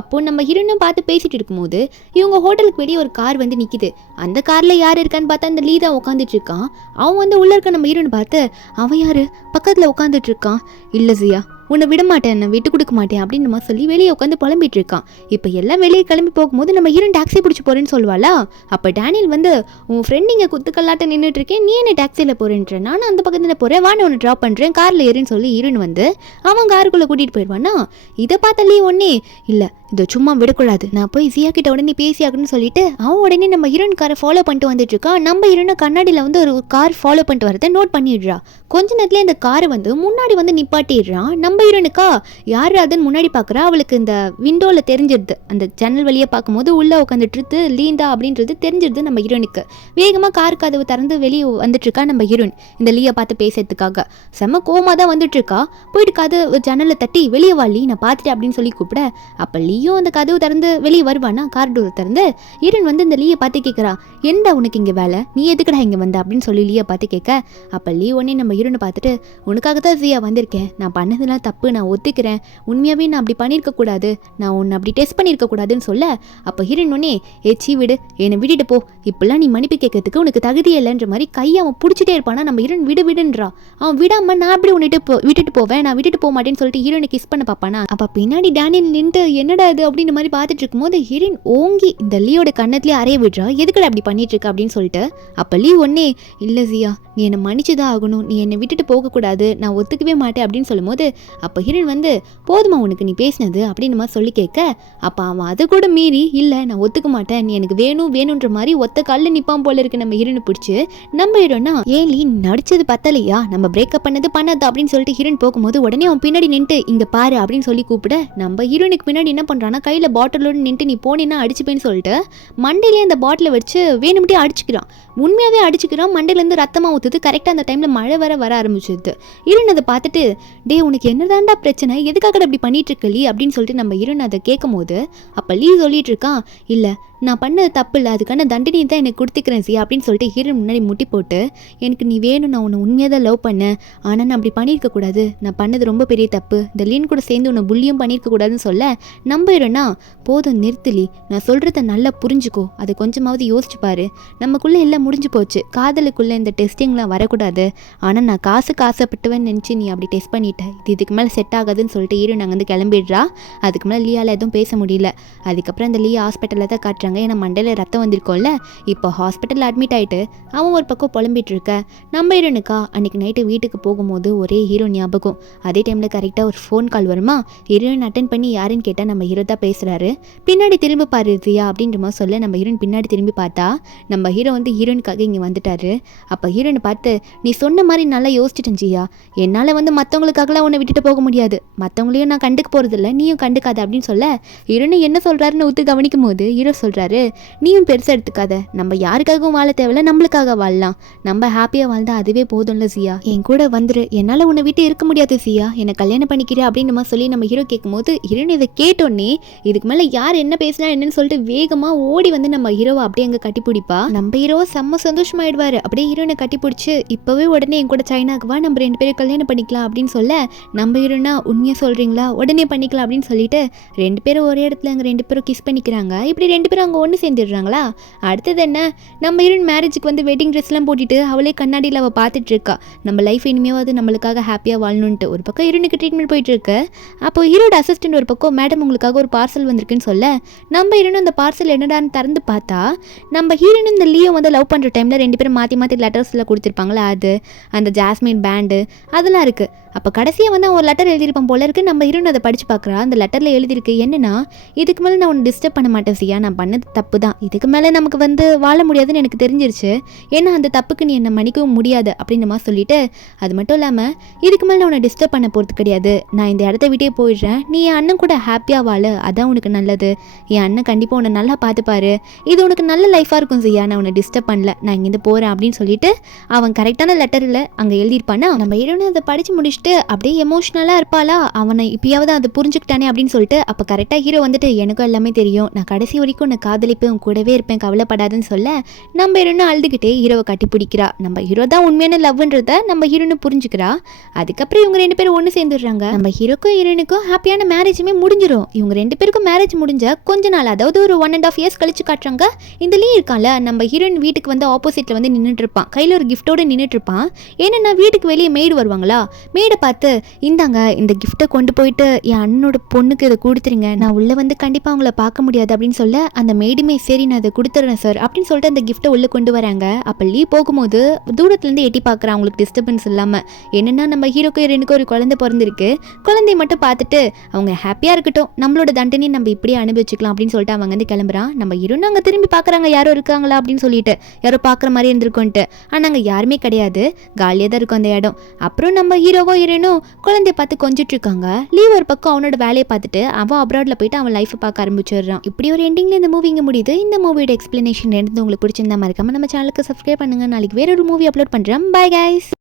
அப்போ நம்ம ஹீரோயினை பார்த்து பேசிட்டு இருக்கும்போது இருக்கும்போது இவங்க ஹோட்டலுக்கு வெளியே ஒரு கார் வந்து நிற்கிது. அந்த காரில் யார் இருக்கான்னு பார்த்தா அந்த லீ தான் உட்காந்துட்டு இருக்கான். அவன் வந்து உள்ளே இருக்க நம்ம ஹீரோன்னு பார்த்து அவன் யார் பக்கத்தில் உட்காந்துட்டு இருக்கான். இல்லை ஜியா, உன்னை விட மாட்டேன், நான் விட்டு கொடுக்க மாட்டேன் அப்படின்னு நம்ம சொல்லி வெளியே உட்காந்து புலம்பிட்டு இருக்கான். இப்போ எல்லாம் வெளியே கிளம்பி போகும்போது நம்ம ஹீரோன் டாக்ஸி பிடிச்சி போறேன்னு சொல்லுவாளா. அப்போ டேனியல் வந்து உன் ஃப்ரெண்ட் இங்கே குத்துக்கல்லாட்ட நின்றுட்டு இருக்கேன், நீ என்ன டாக்ஸியில் போறேன்ற, நானும் அந்த பக்கத்தில் போகிறேன், வான்னு ஒன்று ட்ராப் பண்ணுறேன், காரில் ஏறுன்னு சொல்லி ஹீரோன் வந்து அவன் காருக்குள்ளே கூட்டிகிட்டு போயிடுவானா. இதை பார்த்தாலே ஒன்னே இல்லை இதை சும்மா விடக்கூடாது, நான் போய் ஜியா கிட்ட உடனே பேசியாகணும்னு சொல்லிட்டு அவன் உடனே நம்ம ஹீரோன் காரை ஃபாலோ பண்ணிட்டு வந்துட்டு இருக்கான். நம்ம ஹீரோனை கண்ணாடியில் வந்து ஒரு கார் ஃபாலோ பண்ணிட்டு வரதை நோட் பண்ணிடுறா. கொஞ்ச நேரத்துல இந்த காரை வந்து முன்னாடி வந்து நிப்பாட்டிடுறான். நம்ம ஹீரோனுக்கா யார் அதுன்னு முன்னாடி பார்க்குறா. அவளுக்கு இந்த விண்டோவில் தெரிஞ்சிருது, அந்த ஜன்னல் வழியே பார்க்கும்போது உள்ளே உட்காந்துட்டு லீந்தா அப்படின்றது தெரிஞ்சிருது நம்ம ஹீரோனுக்கு. வேகமாக கார் கதவு திறந்து வெளியே வந்துட்டு இருக்கா நம்ம ஹீரோன் இந்த லீயை பார்த்து பேசுறதுக்காக. செம்ம கோமா தான் வந்துட்டு இருக்கா. போயிட்டு கதவு ஜன்னலை தட்டி வெளியே வா லீ, நான் பார்த்துட்டேன் அப்படின்னு சொல்லி கூப்பிட அப்போ லீயும் அந்த கதவு திறந்து வெளியே வருவானா. கார் டோர் திறந்து ஹீரோன் வந்து இந்த லீயை பார்த்து கேட்குறா, என்னடா உனக்கு இங்கே வேலை, நீ எதுக்குடா இங்கே வந்த அப்படின்னு சொல்லி லீயை பார்த்து கேட்க அப்போ லீ உடனே நம்ம ஹீரோனை பார்த்துட்டு உனக்காக தான் ஜியா வந்திருக்கேன், நான் பண்ணதெல்லாம் தப்பு, நான் ஒத்துக்கிறேன், உண்மையாகவே நான் அப்படி பண்ணியிருக்க கூடாது, நான் உன்னை அப்படி டெஸ்ட் பண்ணியிருக்க கூடாதுன்னு சொல்ல அப்போ ஹீரோன் உடனே ஏச்சி விடு, என்னை விட்டுட்டு போ, இப்பெல்லாம் நீ மன்னிப்பு கேட்கறதுக்கு உனக்கு தகுதியே இல்லைன்ற மாதிரி கையை அவன் பிடிச்சிட்டே இருப்பானா. நம்ம ஹீரோன் விடு விடுன்றா. அவன் விடாம நான் அப்படி விட்டுட்டு போவேன், நான் விட்டுட்டு போக மாட்டேன்னு சொல்லிட்டு ஹீரோனை கிஸ் பண்ண பார்ப்பானா. அப்போ பின்னாடி டேனியல் நின்று என்னடா இது அப்படின்ற மாதிரி பார்த்துட்டு இருக்கும்போது ஹீரோன் ஓங்கி இந்த லீயோட கண்ணத்துலேயே அறைய விடுறா. எதுக்கடா அப்படி பண்ணிட்டு இருக்க அப்படின்னு சொல்லிட்டு அப்போ லீ ஒன்னே இல்லை ஜியா, நீ என்னை மன்னிச்சுதான் ஆகணும், நீ என்னை விட்டுட்டு போகக்கூடாது, நான் ஒத்துக்கவே மாட்டேன் அப்படின்னு சொல்லும்போது அப்போ ஹீரோன் வந்து போதுமா உனக்கு நீ பேசினது அப்படின்னு மாதிரி சொல்லி கேட்க அப்போ அவன் அதை கூட மீறி இல்லை நான் ஒத்துக்க மாட்டேன், நீ எனக்கு வேணுன்ற மாதிரி ஒத்த காலில் நிற்பான் போல இருக்கு. நம்ம ஹீரோனை பிடிச்சி நம்ம ஹீரோனா ஏன் லீ நடிச்சது பத்தலையா, நம்ம பிரேக்கப் பண்ணது அப்படின்னு சொல்லிட்டு ஹீரோன் போகும்போது உடனே அவன் பின்னாடி நின்று இங்கே பாரு அப்படின்னு சொல்லி கூப்பிட நம்ம ஹீரோனுக்கு பின்னாடி என்ன பண்ணுறான்னா கையில் பாட்டிலோடு நின்று நீ போனீன்னா அடிச்சுப்பேன்னு சொல்லிட்டு மண்டையிலேயே அந்த பாட்டிலை வச்சு வேணும்ட்டே அடிச்சுக்கிறான். உண்மையாகவே அடிச்சுக்கிறான். மண்டையிலேருந்து ரத்தமாக ஊற்றுது. கரெக்டாக அந்த டைமில் மழை வர ஆரம்பிச்சிருது. ஹீரோன் அதை பார்த்துட்டு டே உனக்கு என்னதான்டா பிரச்சனை, எதுக்காக அப்படி பண்ணிட்டு இருக்கலி அப்படின்னு சொல்லிட்டு நம்ம ஹீரோன் அதை கேட்கும் போது அப்போ லீ சொல்லிட்டு இருக்கான், இல்லை நான் பண்ணது தப்பு இல்லை, அதுக்கான தண்டனையை தான் எனக்கு கொடுத்துக்கிறேன் சி அப்படின்னு சொல்லிட்டு ஹீரோன் முன்னாடி முட்டி போட்டு எனக்கு நீ வேணும், நான் உன்னை உண்மையாக தான் லவ் பண்ணேன், ஆனால் நான் அப்படி பண்ணியிருக்கக்கூடாது, நான் பண்ணது ரொம்ப பெரிய தப்பு, இந்த லீன் கூட சேர்ந்து உன்னை புள்ளியும் பண்ணியிருக்கக்கூடாதுன்னு சொல்ல நம்ம ஹீரோனா போதும் நிறுத்தலி, நான் சொல்கிறத நல்லா புரிஞ்சுக்கோ, அதை கொஞ்சமாவது யோசிச்சு பாரு, நமக்குள்ளே எல்லாம் முடிஞ்சு போச்சு, காதலுக்குள்ளே இந்த டெஸ்டிங்லாம் வரக்கூடாது, ஆனால் நான் காசுக்கு ஆசைப்பட்டுவேன்னு நினச்சி நீ அப்படி டெஸ்ட் பண்ணிட்டேன், இதுக்கு மேலே செட் ஆகாதுன்னு சொல்லிட்டு ஹீரோன் நாங்கள் வந்து கிளம்பிடுறா. அதுக்கு மேலே லீயால் எதுவும் பேச முடியல. அதுக்கப்புறம் அந்த லீ ஹாஸ்பிட்டலில் தான் காட்டுறாங்க. ஏன்னா மண்டையில் ரத்தம் வந்திருக்கோம்ல. இப்போ ஹாஸ்பிட்டலில் அட்மிட் ஆகிட்டு அவன் ஒரு பக்கம் புலம்பிட்டு இருக்க நம்ம ஹீரோனுக்கா அன்றைக்கி நைட்டு வீட்டுக்கு போகும்போது ஒரே ஹீரோ ஞாபகம். அதே டைமில் கரெக்டாக ஒரு ஃபோன் கால் வருமா. ஹீரோயின் அட்டன் பண்ணி யாருன்னு கேட்டால் நம்ம ஹீரோ தான் பேசுகிறாரு. பின்னாடி திரும்பி பாரு ஜியா அப்படின்ற மாதிரி சொல்ல நம்ம ஹீரோயின் பின்னாடி திரும்பி பார்த்தா நம்ம ஹீரோ வந்து ஹீரோனுக்காக இங்கே வந்துட்டாரு. அப்போ ஹீரோனை பார்த்து நீ சொன்ன மாதிரி நல்லா யோசிச்சிட்டேன் ஜியா, என்னால் வந்து மற்றவங்களுக்காகலாம் உன்னை விட்டுட்டு போக முடியாது, மற்றவங்களையும் நான் கண்டுக்க போகிறதில்ல, நீயும் கண்டுக்காத அப்படின்னு சொல்ல ஹீரோனை என்ன சொல்கிறாருன்னு ஒத்து கவனிக்கும் போது ஹீரோ சொல்கிறாரு நீயும் பெருசாக எடுத்துக்காத, நம்ம யாருக்காகவும் வாழ தேவையில்ல, நம்மளுக்காக வாழலாம், நம்ம ஹாப்பியாக வாழ்ந்தா அதுவே போதும்ல ஜியா, என் கூட வந்துரு, என்னால் உன்னை விட்டு இருக்க முடியாது ஜியா, என்னை கல்யாணம் பண்ணிக்கிறேன் அப்படின்னு நம்ம சொல்லி நம்ம ஹீரோ கேட்கும்போது ஹீரோன் இதை கேட்டோன்னே இதுக்கு மேலே யார் என்ன பேசினா என்னன்னு சொல்லிட்டு வேகமாக ஓடி வந்து நம்ம ஹீரோவை அப்படியே அங்கே கட்டிப்பிடிப்பா. நம்ம ஹீரோவை செம்ம சந்தோஷமாயிடுவார். அப்படியே ஹீரோனை கட்டிப்பிடிச்சு இப்போவே உடனே என் கூட சைனாக்கு வா, நம்ம 2 பேரும் கல்யாணம் பண்ணிக்கலாம் அப்படின்னு சொல்ல நம்ம ஹீரோனா உண்மையாக சொல்கிறீங்களா, உடனே பண்ணிக்கலாம் அப்படின்னு சொல்லிட்டு 2 பேரும் ஒரே இடத்துல அங்கே 2 பேரும் கிஸ் பண்ணிக்கிறாங்க. இப்படி 2 பேரும் அங்கே ஒன்று சேர்ந்துடுறாங்களா. அடுத்தது என்ன, நம்ம ஹீரோயின் மேரேஜுக்கு வந்து வெட்டிங் ட்ரெஸ்லாம் போட்டுட்டு அவளே கண்ணாடியில் அவள் பார்த்துட்டு இருக்கா, நம்ம லைஃப் இனிமேவாது நம்மளுக்காக ஹாப்பியாக வாழணுன்ட்டு. ஒரு பக்கம் ஹீரோனுக்கு ட்ரீட்மெண்ட் போயிட்டு இருக்கு. அப்போ ஹீரோட அசிஸ்டன்ட் ஒரு பக்கம் மேடம் உங்களுக்காக ஒரு பார்சல் வந்திருக்குன்னு சொல்ல நம்ம ஹீரோனும் அந்த பார்சல் என்னடான்னு திறந்து பார்த்தா நம்ம ஹீரோயின் இந்த லீயோ வந்து லவ் பண்ணுற டைமில் 2 பேரும் மாற்றி லெட்டர்ஸில் கொடுத்துருப்பாங்களா, அது அந்த ஜாஸ்மின் பேண்டு அதெல்லாம் இருக்குது. அப்போ கடைசியாக வந்து அவன் ஒரு லெட்டர் எழுதியிருப்பான் போல இருக்குது. நம்ம ஹீரோன் அதை படித்து பார்க்குறா. அந்த லெட்டரில் எழுதியிருக்கு என்னன்னா, இதுக்கு மேலே நான் உன்னை டிஸ்டர்ப் பண்ண மாட்டேன் சியா, நான் பண்ணது தப்பு தான், இதுக்கு மேலே நமக்கு வந்து வாழ முடியாதுன்னு எனக்கு தெரிஞ்சிருச்சு, ஏன்னா அந்த தப்புக்கு நீ என்னை மன்னிக்கவும் முடியாது அப்படின்ற மாதிரி சொல்லிட்டு அது மட்டும் இல்லாமல் இதுக்கு மேலே உன்னை டிஸ்டர்ப் பண்ண போகிறது கிடையாது, நான் இந்த இடத்த விட்டே போயிடுறேன், நீ என் அண்ணன் கூட ஹாப்பியாக வாழ, அதான் உனக்கு நல்லது, என் அண்ணன் கண்டிப்பாக உன்னை நல்லா பார்த்துப்பாரு, இது உனக்கு நல்ல லைஃபாக இருக்கும் சியா, நான் உன்னை டிஸ்டர்ப் பண்ணல, நான் இங்கேருந்து போகிறேன் அப்படின்னு சொல்லிட்டு அவன் கரெக்டான லெட்டரில் அங்கே எழுதியிருப்பானா. நம்ம ஹீரோனை அதை படித்து முடிச்சுட்டு அப்படியே எமோஷ்னலாக இருப்பாளா, அவனை இப்பயாவது அதை புரிஞ்சுக்கிட்டானே அப்படின்னு சொல்லிட்டு அப்போ கரெக்டாக ஹீரோ வந்துட்டு எனக்கும் எல்லாமே தெரியும், நான் கடைசி வரைக்கும் உன்னை காதலிப்பேன், உன் கூடவே இருப்பேன், கவலைப்படாதுன்னு சொல்ல நம்ம ஹீரோனும் அழுதுகிட்டே ஹீரோவை கட்டி பிடிக்கிறா. நம்ம ஹீரோ தான் உண்மையான லவ்ன்றத நம்ம ஹீரோனு புரிஞ்சுக்கிறா. அதுக்கப்புறம் இவங்க 2 பேரும் ஒன்று சேர்ந்துடுறாங்க. நம்ம ஹீரோக்கும் ஹீரோனுக்கும் ஹாப்பியான மேரேஜுமே முடிஞ்சிடும். இவங்க 2 பேருக்கும் மேரேஜ் முடிஞ்ச கொஞ்ச நாள், அதாவது ஒரு 1.5 இயர்ஸ் கழிச்சு காட்டுறாங்க. இந்த லீ இருக்கான்ல, நம்ம ஹீரோயின் வீட்டுக்கு வந்து ஆப்போசிட்ல வந்து நின்றுட்டு இருப்பான். கையில் ஒரு கிஃப்டோட நின்றுட்டு இருப்பான். ஏன்னா வீட்டுக்கு வெளியே மெய்டு வருவாங்களா, மெய்டை பார்த்து இந்தாங்க இந்த கிஃப்ட்டை கொண்டு போயிட்டு என் அண்ணனோட பொண்ணுக்கு இதை கொடுத்துருங்க, நான் உள்ளே வந்து கண்டிப்பாக அவங்கள பார்க்க முடியாது அப்படின்னு சொல்ல அந்த மெய்டுமே சரி நான் அதை கொடுத்துட்றேன் சார் அப்படின்னு சொல்லிட்டு அந்த கிஃப்ட்டை உள்ளே கொண்டு வராங்க. அப்போ லீ போகும்போது தூரத்துலேருந்து எட்டி பார்க்குறான், அவங்களுக்கு டிஸ்டர்பன்ஸ் இல்லாமல். என்னென்னா நம்ம ஹீரோக்கு ஹீரோனுக்கு ஒரு குழந்தை பிறந்திருக்கு, குழந்தைய மட்டும் பார்த்துட்டு அவங்க ஹாப்பியாக இருக்கட்டும், நம்மளோட தண்டனை நம்ம இப்படியே அனுபவிச்சுக்கலாம் அப்படின்னு சொல்லிட்டு அவங்க வந்து கிளம்புறான். நம்ம ஹீரோன்னு அங்கே திரும்பி பார்க்குறாங்க, யாரோ இருக்காங்களா அப்படின்னு சொல்லிட்டு, யாரோ பார்க்குற மாதிரி இருந்திருக்கும்ட்டு. ஆனால் அங்கே யாருமே கிடையாது, காலியாக தான் இருக்கும் அந்த இடம். அப்புறம் நம்ம ஹீரோவோ ஹீரோனும் குழந்தைய பார்த்து கொஞ்சிட்டு இருக்காங்க. லீவ் ஒரு பக்கம் அவனோட வேலையை பார்த்துட்டு அவன் அப்ராட்ல போயிட்டு அவன் லைஃப்பை பார்க்க ஆரம்பிச்சிடுறான். இப்படி ஒரு எண்டிங்ல இந்த மூவி இங்கே முடியுது. இந்த மூவியோட எக்ஸ்பிளனேஷன் இருந்து உங்களுக்கு பிடிச்சிருந்தா மறக்காம நம்ம சேனலுக்கு சப்ஸ்கிரைப் பண்ணுங்க. நாளைக்கு வேற ஒரு மூவி அப்லோட் பண்ணுறேன். Bye guys.